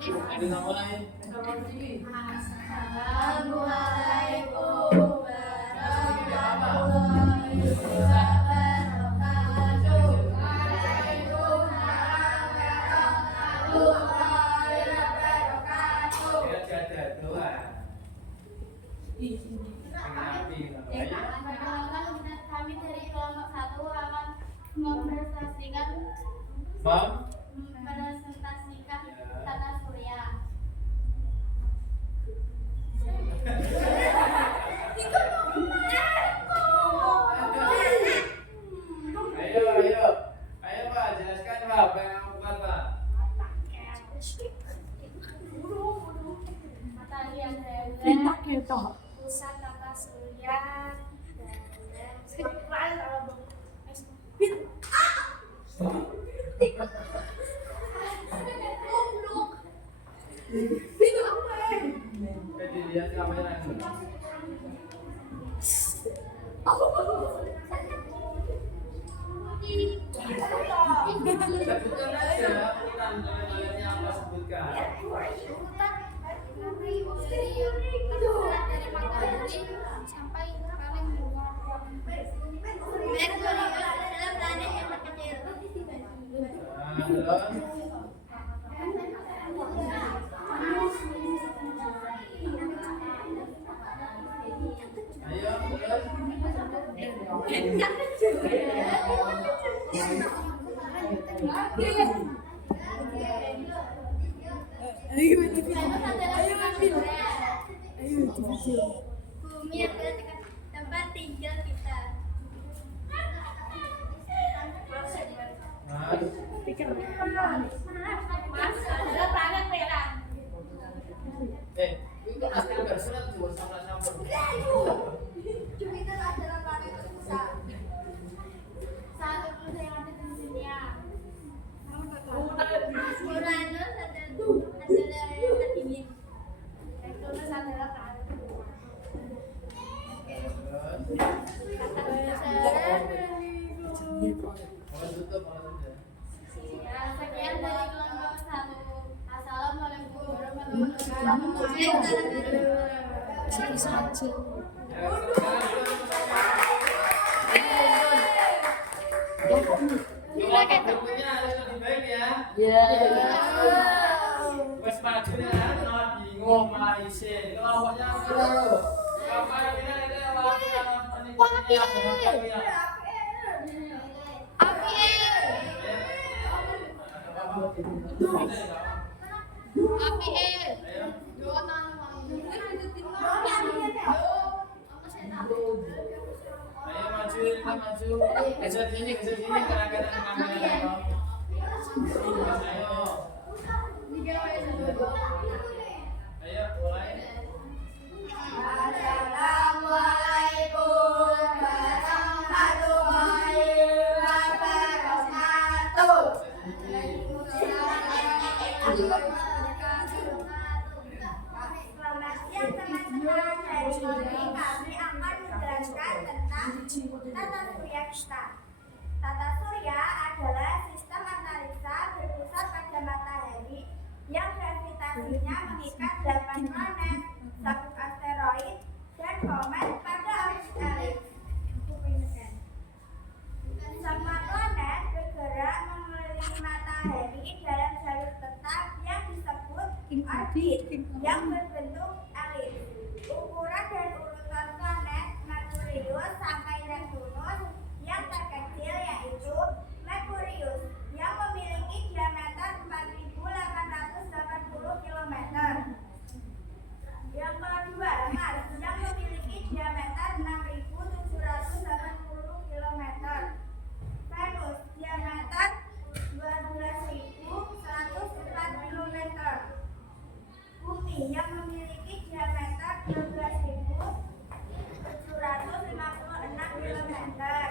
Ada yang mulai. Assalamualaikum warahmatullahi wabarakatuh. Ya, jaga doa. Perkenalkan, kami dari kelompok 1 akan mempresentasikan tata surya. Ayo Pak, jelaskan Pak, apa yang kamu buat Pak? Matahari yang Kita ada kita. pusat tata surya Jadi lihat kamera. Sebutkan aja, urutan jalan-jalannya apa sebutkan. dari matahari sampai paling luar. Merkurius adalah planet yang terkecil. Terus ayo terus. Bumi adalah tempat tinggal kita. Mars adalah planet merah. Itu asli bersurat juga sama-sama. Jupiter adalah planet terbesar. Satu planet yang ada di dunia. Uranus adalah yang terdingin. Neptunus adalah planet kedua. Sekian dari kelompok 1. Assalamualaikum warahmatullahi wabarakatuh. Bukunya harus lebih baik ya. Ya. Wes maju ya, kalau bingung malah isin. Kelompoknya dulu. Apa ini ada Ayo maju, kita maju. Geser sini kadang-kadang kamera. Ayo mulai. Assalamualaikum warahmatullahi wabarakatuh. Selamat siang teman-teman. Hari ini kami akan menjelaskan tentang tata surya kita. Tata surya adalah sistem antariksa berpusat pada matahari yang gravitasinya mengikat 8 planet, 1 asteroid, dan komet pada orbit elips. Semua planet bergerak mengelilingi matahari dalam jalur tetap yang disebut orbit yang berbentuk elips. Ukuran dan urutan planet Merkurius sampai Neptunus yang terkecil yaitu Merkurius yang memiliki diameter 4.880 yang memiliki diameter 12.756 kilometer.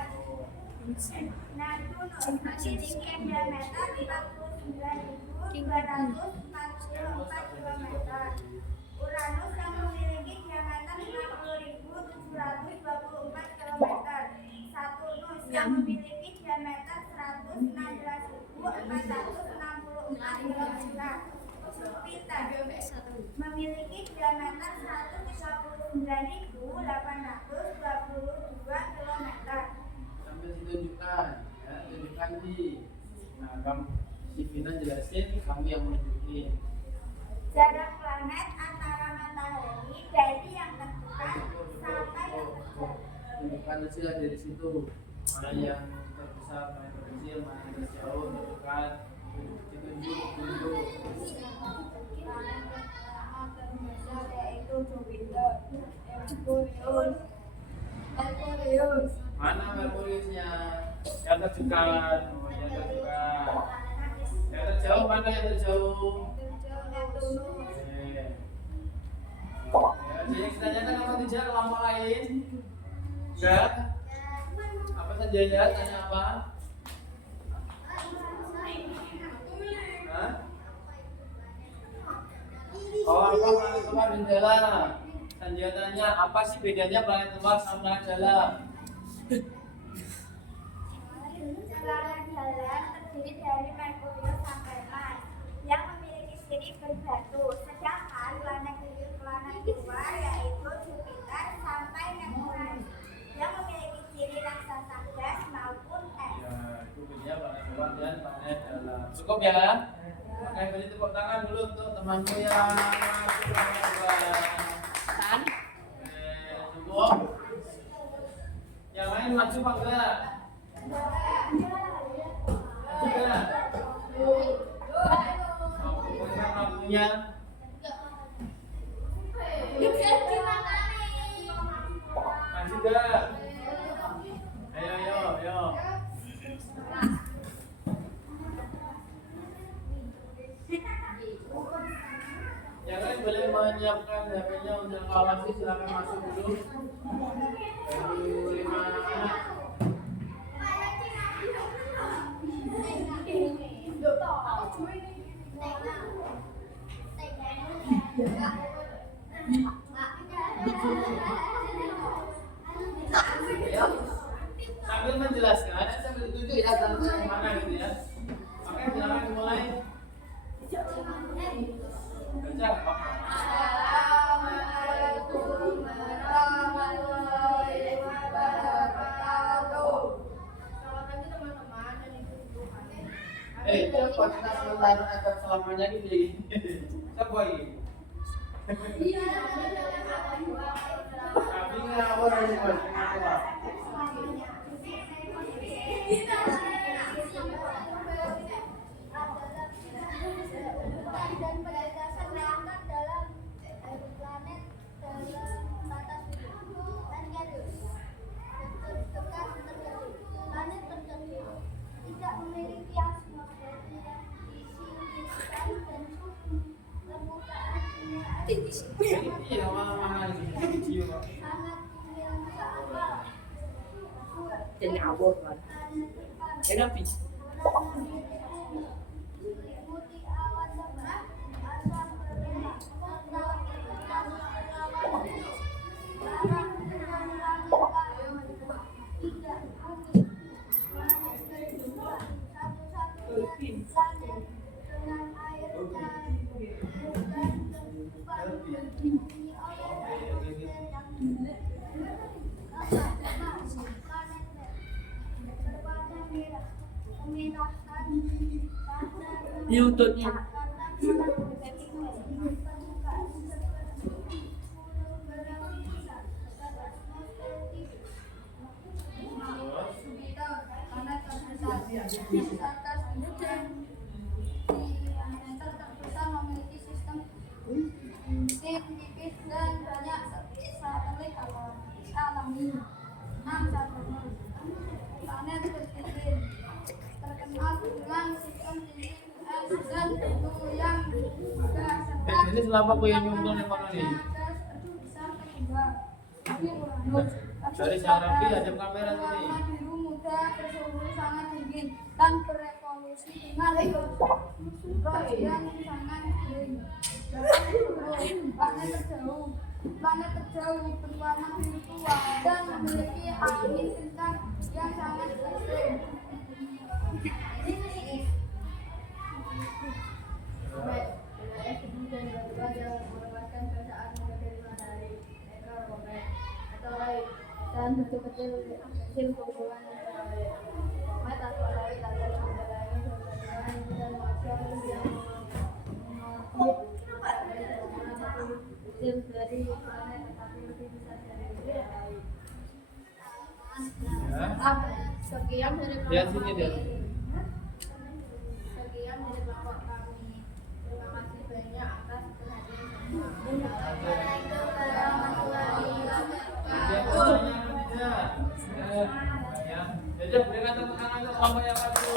Neptunus memiliki diameter 49.244 kilometer. Uranus yang memiliki diameter 50.724 kilometer. Saturnus yang memiliki diameter 116.464 kilometer. Jupiter memiliki diameter 139.822 kilometer. Sambil ditunjukkan, ya, tunjukkan di. Nah, kamu si Vina jelasin, kamu yang menunjukin. Jarak planet antara matahari dari yang terdekat sampai yang terjauh. Tunjukkan hasil dari situ. Mana yang terbesar, mana yang terkecil, mana yang terjauh, tunjukkan. Tunjuk. Planet pertama terbesar yaitu Jupiter. Merkurius. Mana Merkuriusnya? Yang terdekat, oh, yang terdekat. Yang terjauh mana yang terjauh? Neptunus. Ya, jadi yang kita tanyakan apa tidak lama lain? Enggak? Apa saja ya? Tanya apa? Hah? Oh, apa planet Mars dan Jala? Senjatanya apa sih bedanya planet Mars sama planet Jala? Planet Jala terdiri dari Merkurius sampai Mars yang memiliki ciri berbatu, sedangkan planet luar yaitu Jupiter sampai Neptunus yang memiliki ciri raksasa gas maupun es. Ya, itu bedanya planet luar dan planet dalam. Cukup ya? Oke, beri tepuk tangan dulu untuk temanmu yang masuk planet luar. Kan? Cukup. Yang lain maju apa enggak? Enggak. Bagaimana waktunya? Maju enggak? Ayo. Yang lain boleh menyiapkan HP-nya untuk awasi, silakan masuk dulu. Baru 5 anak. Ya. Sambil menjelaskan, sambil ditunjuk ya dari mana gitu ya. Oke, silakan dimulai. Baca apa? Assalamualaikum warahmatullahi wabarakatuh. Selamat pagi teman-teman dan ibu Tuhan. Itu kalau kita sebentar akan selamanya gitu. Siapa ini? Kami ngawur ini Mas, ngawur. Dan perlintasan langkah dalam planet dalam batas Merkurius. Dekat terjadi. Planet terjadi tidak memiliki atmosfer yang disinggihkan dan suhu permukaan dunia Iya, mahal ini. Video. sangat tinggi sangat. Jadi ngawur kan? Kenapa? Meliputi awan lebat, asap berminyak, serta awan arah dengan langit tidak mungkin. Planet kedua, satu-satunya planet dengan air dan bulan kehidupan dihuni oleh atmosfer yang planet berwarna merah, kemerahan YouTube-nya. memiliki sistem tipis dan banyak satelit alami. 6. Saturnus, planet bertitik terkenal dengan sistem cincin es dan Ini selama aku yang nyumpul yang mana nih? Dari Sang Rapi ada kamera sini. Biru muda bersuhu sangat dingin dan berevolusi dengan gas yang sangat kering. Planet terjauh berwarna biru tua dan memiliki angin kencang yang sangat ekstrim. Kemudian batu-batu melewatkan perasaan muda dari matahari, ekor komet atau lain, dan betul-betul kecil kumpulan komet atau lain ada gejalanya dan macam yang kecil dari planet tetapi lebih besar dari yang lain. Sekian dari Lihat sini dia. Sekian dari bapak kami. Terima kasih banyak atas perhatian. Waalaikumsalam warahmatullahi wabarakatuh. Ya, jadi berikan tepuk tangan untuk kelompok yang satu.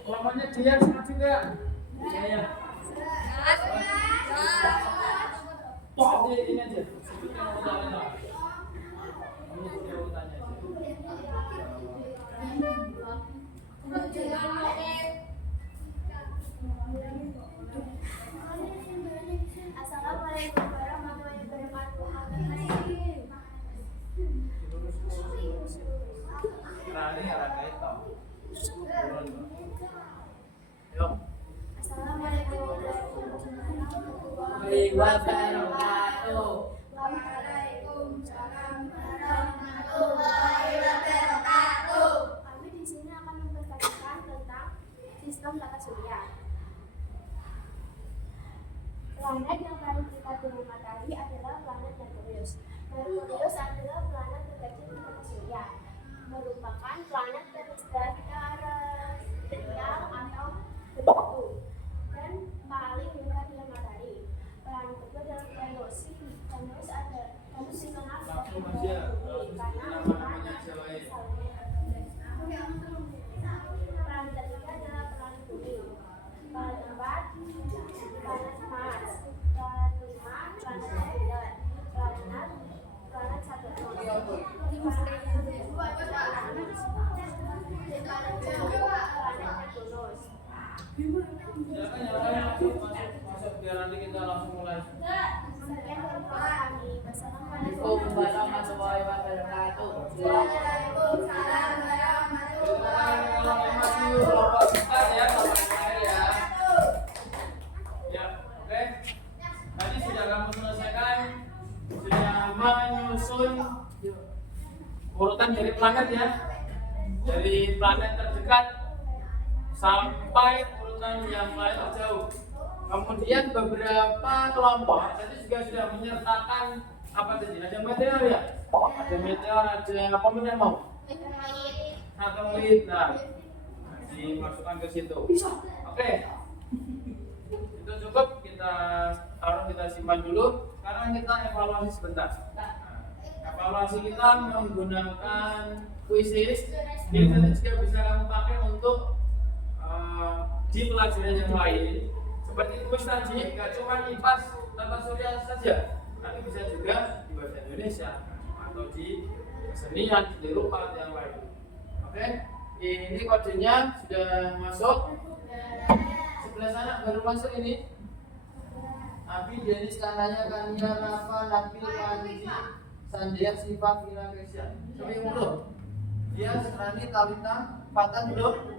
Kelompoknya dia sama juga. Ya. Wah, ini aja. Sebutkan urutannya. Kamu sebutkan urutannya aja. Assalamualaikum warahmatullahi wabarakatuh. Rani arahnya itu. Yuk. Assalamualaikum warahmatullahi Wabarakatuh. Waalaikumsalam warahmatullahi wabarakatuh. Kami di sini akan memperkenalkan tentang sistem tata surya. Planet yang paling dekat dengan matahari adalah planet Merkurius. Merkurius adalah planet terkecil di tata surya, merupakan planet terdekat atau berbatu dan paling dekat dengan matahari. Planet kedua adalah Venus. Venus dikenal sebagai Langsung aja. bumi karena Nama-namanya aja, Wei. planet ketiga adalah planet bumi. Planet keempat planet Mars. Planet lima planet Jupiter. Planet enam planet Saturnus. Planet tujuh planet Neptunus. Silakan yang lain langsung masuk biar nanti kita langsung mulai. Sekian dari kami. Assalamualaikum warahmatullahi wabarakatuh. Waalaikumsalam warahmatullahi Masih kelompok kita ya, kelompok saya ya. Ya, oke. Tadi sudah kamu selesaikan, sudah menyusun urutan dari planet ya, dari planet terdekat sampai urutan yang paling terjauh. Kemudian beberapa kelompok tadi juga sudah menyertakan apa tadi? Ada meteor ya? Ada meteor, ada apa namanya mau? Satelit. Nah, dimasukkan ke situ. Oke. Itu cukup, kita taruh, kita simpan dulu. Sekarang kita evaluasi sebentar. Nah, evaluasi kita menggunakan quizzes. Ini nanti juga bisa kamu pakai untuk di pelajaran yang lain. Seperti kuis tadi, nggak cuma IPAS tata surya saja, nanti bisa juga di bahasa Indonesia atau di kesenian, di rupa yang lain. Oke, ini kodenya sudah masuk. Sebelah sana baru masuk ini. Abi, Denis, Kananya, Kania, Rafa, Nabil, Panji, Sandiat, Siva, Vina, Kesya. Siapa yang belum? Dia, Rani, Talita, Fatan belum?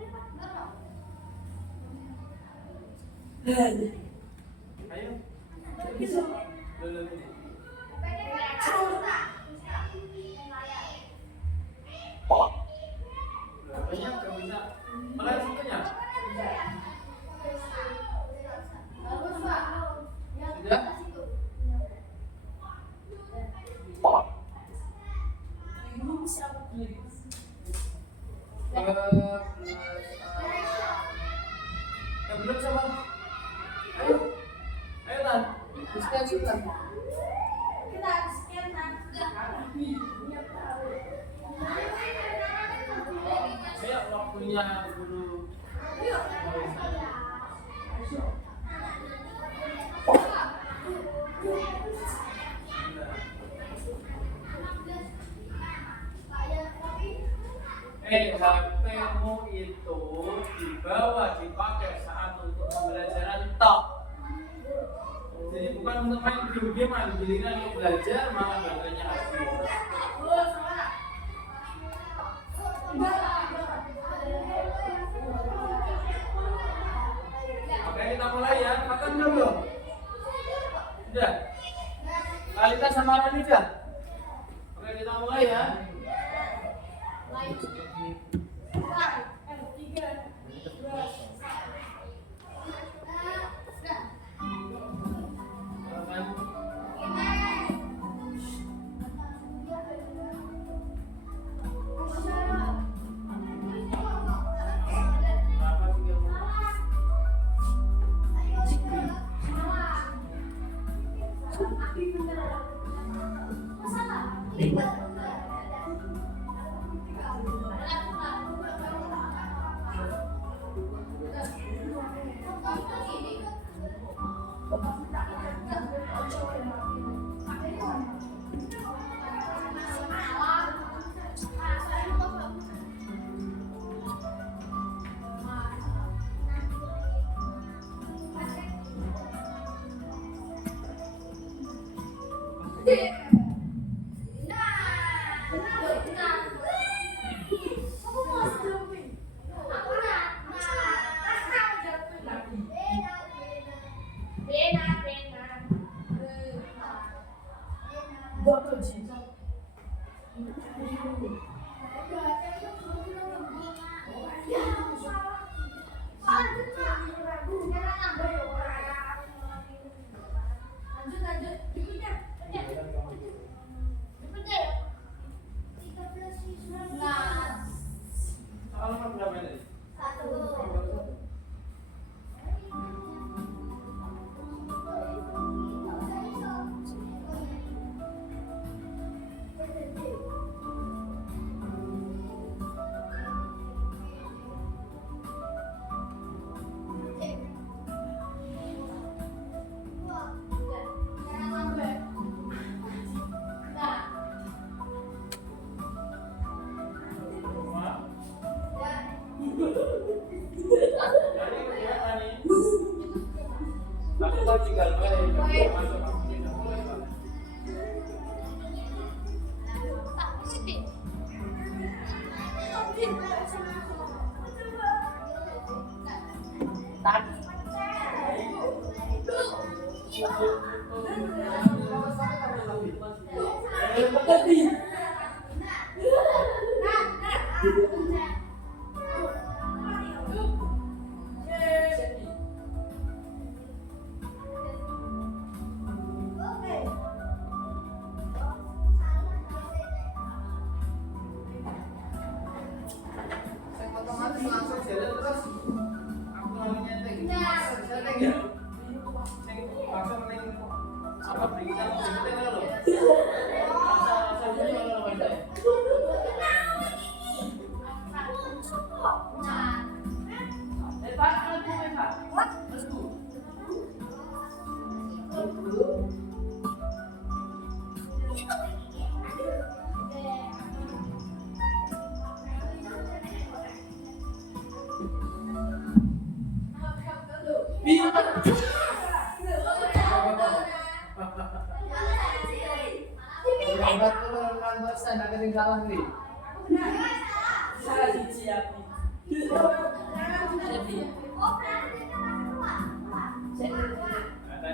Ayo. Dulu. Banyak nggak bisa. Mulai satunya. Sudah? Yang belum sama. Ayo. Ayo Tan. Bisa kita. Ayo waktunya guru. untuk main video game, giliran untuk belajar malah baterainya habis. Oke, kita mulai ya. Makan dulu. Udah. Kalita sama Rani udah. Oke, kita mulai ya. Halaman berapa ini? Kita tinggal masuk. Langsung jalan terus. Aku mau nyetek. Langsung ning apa bikinan nyetek lho. Rasa dulu lho Mas. Pak, aku Pak. Lambat tuh kan bosan nak ketinggalan nih. Salah siji aku. Tadi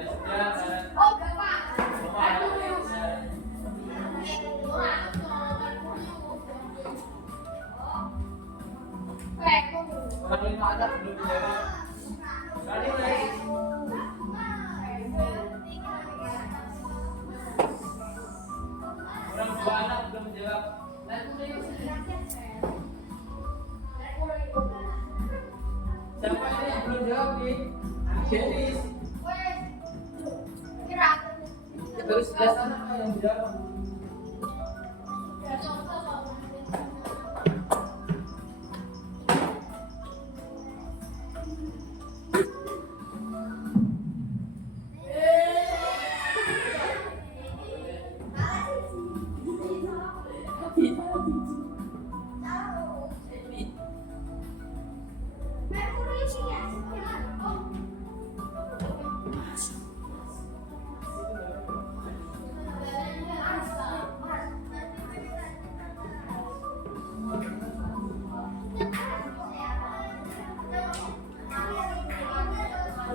sudah. Oh, Bapak. Kalau ini ada belum dijawab. Tadi lagi. Orang dua anak belum jawab. Siapa ini yang belum jawab nih? Jenis. Terus sebelah sana yang jawab.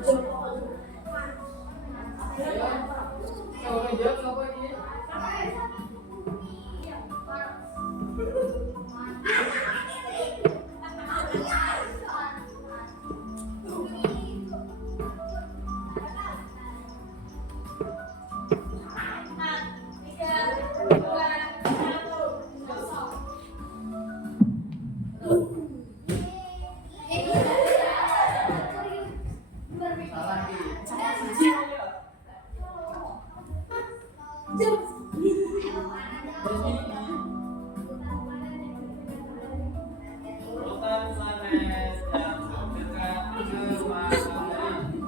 Kalau jawab apa ini? Salah ki. Urutan planet yang dekat ke matahari.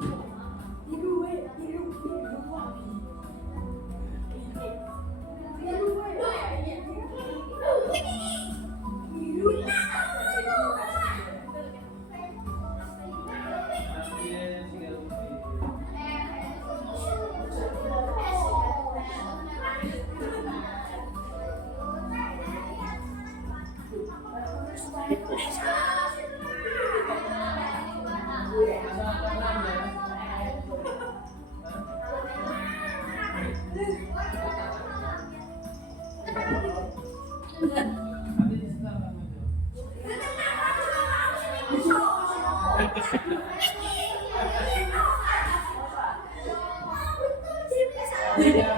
Ambil tinggal nanti di sebelah kamu itu. Iya,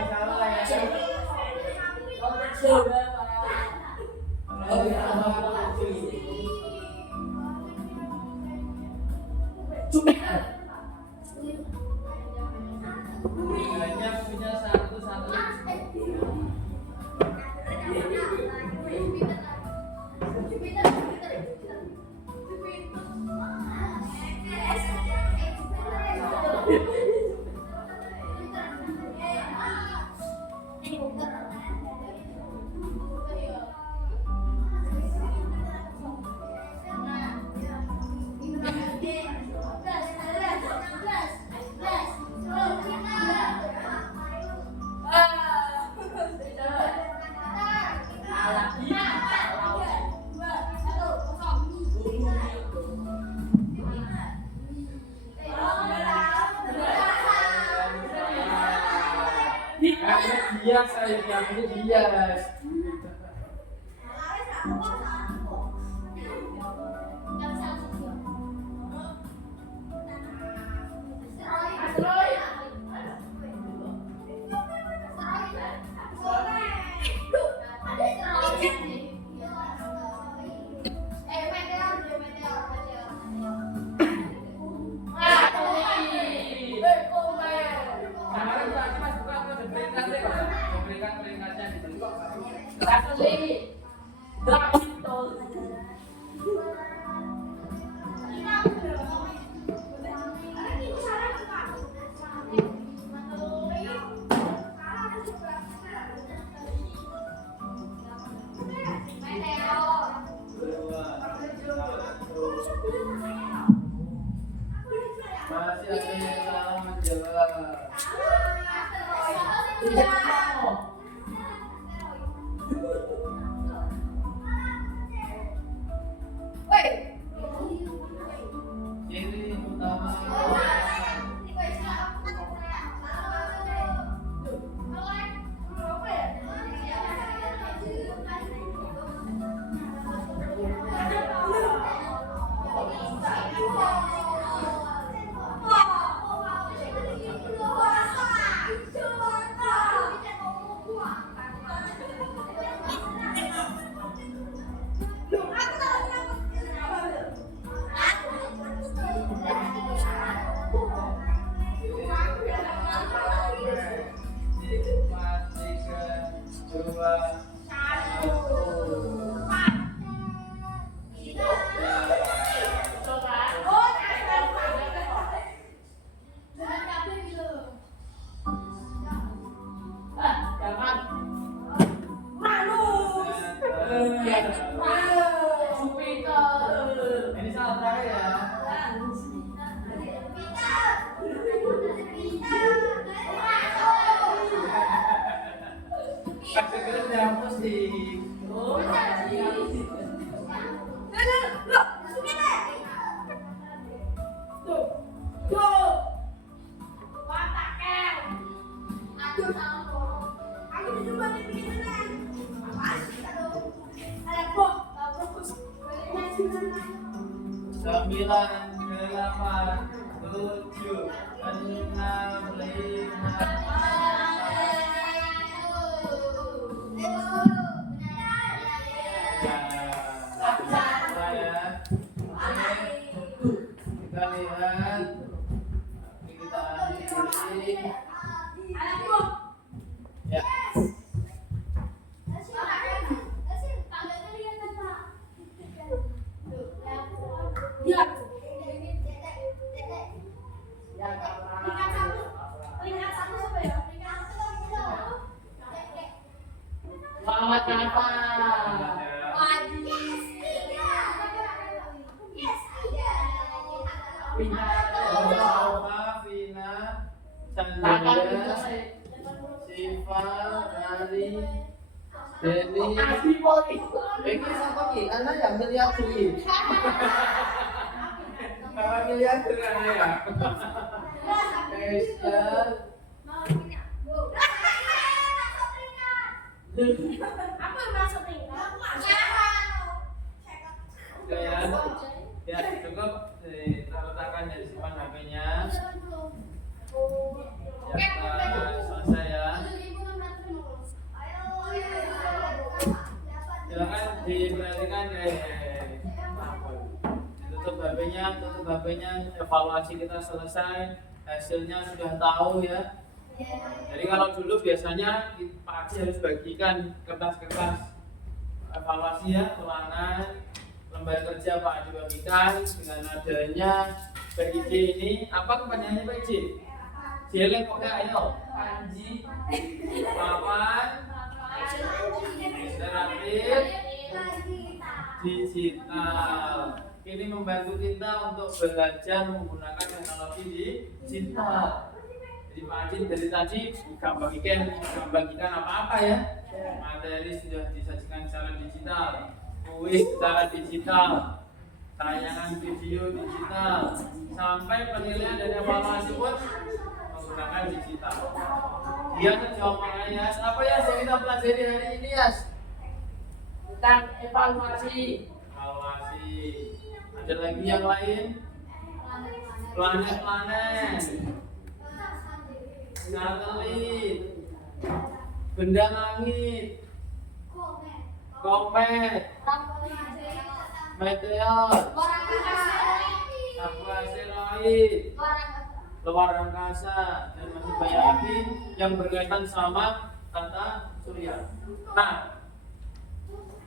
salah ya. Oh, ya, hanya punya satu-satu. Karena bias saya bilang ini bias. Kemarin tadi Mas buka apa peringkatnya Pak? Peringkatnya gitu kok. Masih ada yang salah menjawab. Ciri utama Aku disuruh bikin beneran. Apaan sih kalau ada kok? Sembilan, delapan, tujuh, enam, lima. Kita lihat, kita pilih. Ya. Selamat Natal. Alfa, Vina, Chandra, Siva, Ari, Denny. Ini siapa ki? Anda yang melihat sini. Kalau melihat dengan ya. Esther, Aku masuk nih. Kalian, ya cukup letakkan dari simpan HP-nya. Ya, kita selesai ya. Silakan diperhatikan tutup HP-nya, evaluasi kita selesai, hasilnya sudah tahu ya. Jadi kalau dulu biasanya Pak Haji harus bagikan kertas-kertas evaluasi ya, ulangan, lembar kerja Pak Haji bagikan dengan adanya PIJ ini. Apa kepanjangannya PIJ? Jelek kok ayo. Panji, papan, interaktif, digital. Ini membantu kita untuk belajar menggunakan teknologi digital. Jadi Pak Haji dari tadi nggak bagikan apa-apa ya. Materi sudah disajikan secara digital, kuis secara digital, tayangan video digital, sampai penilaian dan evaluasi pun menggunakan digital. Dia menjawab pertanyaan apa ya yang kita pelajari hari ini ya? Tentang evaluasi. Evaluasi. Ada lagi yang lain? Planet-planet, satelit, benda langit, komet, meteor, asteroid, luar angkasa, dan masih banyak lagi yang berkaitan sama tata surya. Nah,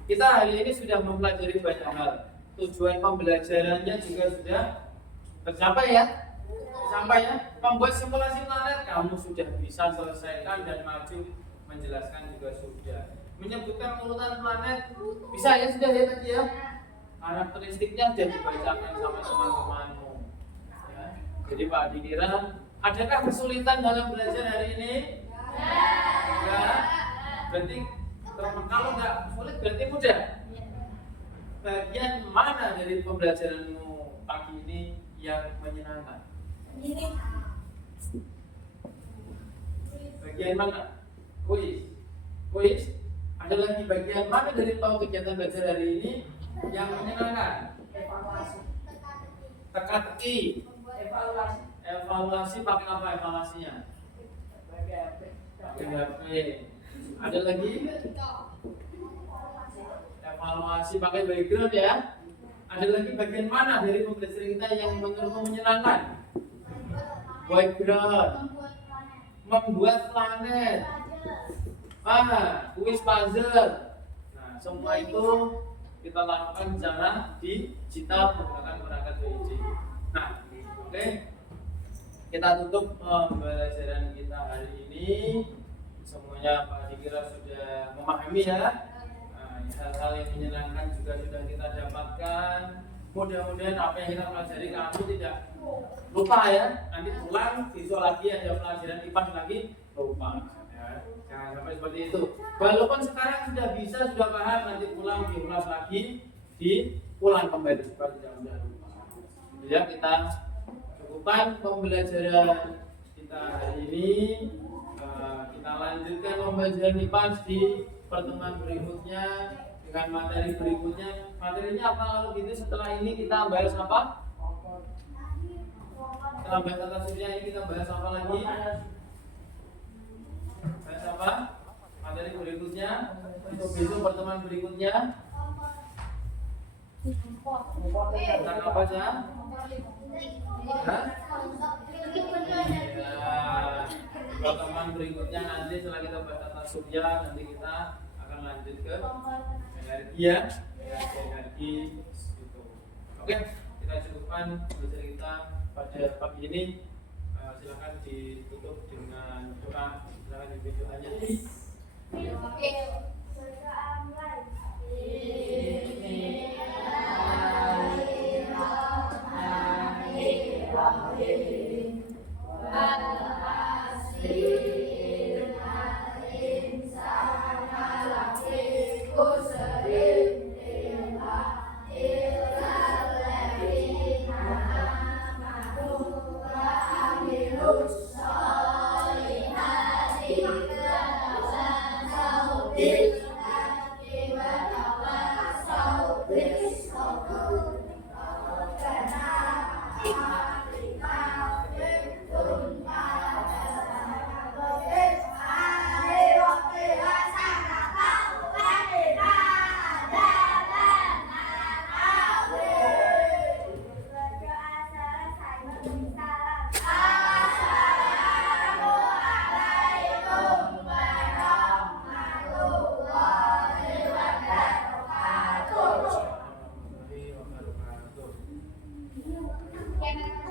kita hari ini sudah mempelajari banyak hal. Tujuan pembelajarannya juga sudah tercapai ya. Sampai ya, membuat simulasi planet kamu sudah bisa selesaikan dan maju menjelaskan juga sudah. Menyebutkan urutan planet bisa ya sudah ya tadi ya. Karakteristiknya sudah dibacakan sama teman-temanmu. Ya. Jadi Pak dikira adakah kesulitan dalam belajar hari ini? Enggak. Berarti kalau nggak sulit berarti mudah. Bagian mana dari pembelajaranmu pagi ini yang menyenangkan? Bagian mana? Kuis. Ada lagi bagian mana dari kegiatan belajar hari ini yang menyenangkan? Teka-teki. Evaluasi pakai apa evaluasinya? Pakai HP. Ada lagi? Evaluasi pakai background ya. Ada lagi bagian mana dari pembelajaran kita yang menurutmu menyenangkan? Background, membuat planet, kuis puzzle. Nah, semua itu kita lakukan secara digital menggunakan perangkat PIJ. Nah, oke. Kita tutup pembelajaran kita hari ini. Semuanya Pak dikira sudah memahami ya. Hal-hal yang menyenangkan juga sudah kita dapatkan. Mudah-mudahan apa yang kita pelajari kamu tidak lupa ya. Nanti pulang besok lagi ada pelajaran IPA lagi lupa ya. Jangan sampai seperti itu. Walaupun sekarang sudah bisa, sudah paham, nanti pulang diulas lagi, diulang kembali supaya tidak mudah lupa. Ya, kita cukupkan pembelajaran kita hari ini. Kita lanjutkan pembelajaran IPA di pertemuan berikutnya dengan materi berikutnya. Materinya apa kalau gitu? Setelah ini kita bahas apa? Setelah bahas tata surya ini kita bahas apa lagi? Bahas apa? Materi berikutnya untuk besok pertemuan berikutnya tentang apa saja? Pertemuan berikutnya nanti setelah kita bahas tata surya, nanti kita akan lanjut ke energi ya, energi gitu. Oke, kita cukupkan belajar kita pada pagi ini. Silakan ditutup dengan doa. Silakan dibimbing doanya. Berdoa mulai. Berdoa selesai memberi salam. Assalamualaikum warahmatullahi wabarakatuh.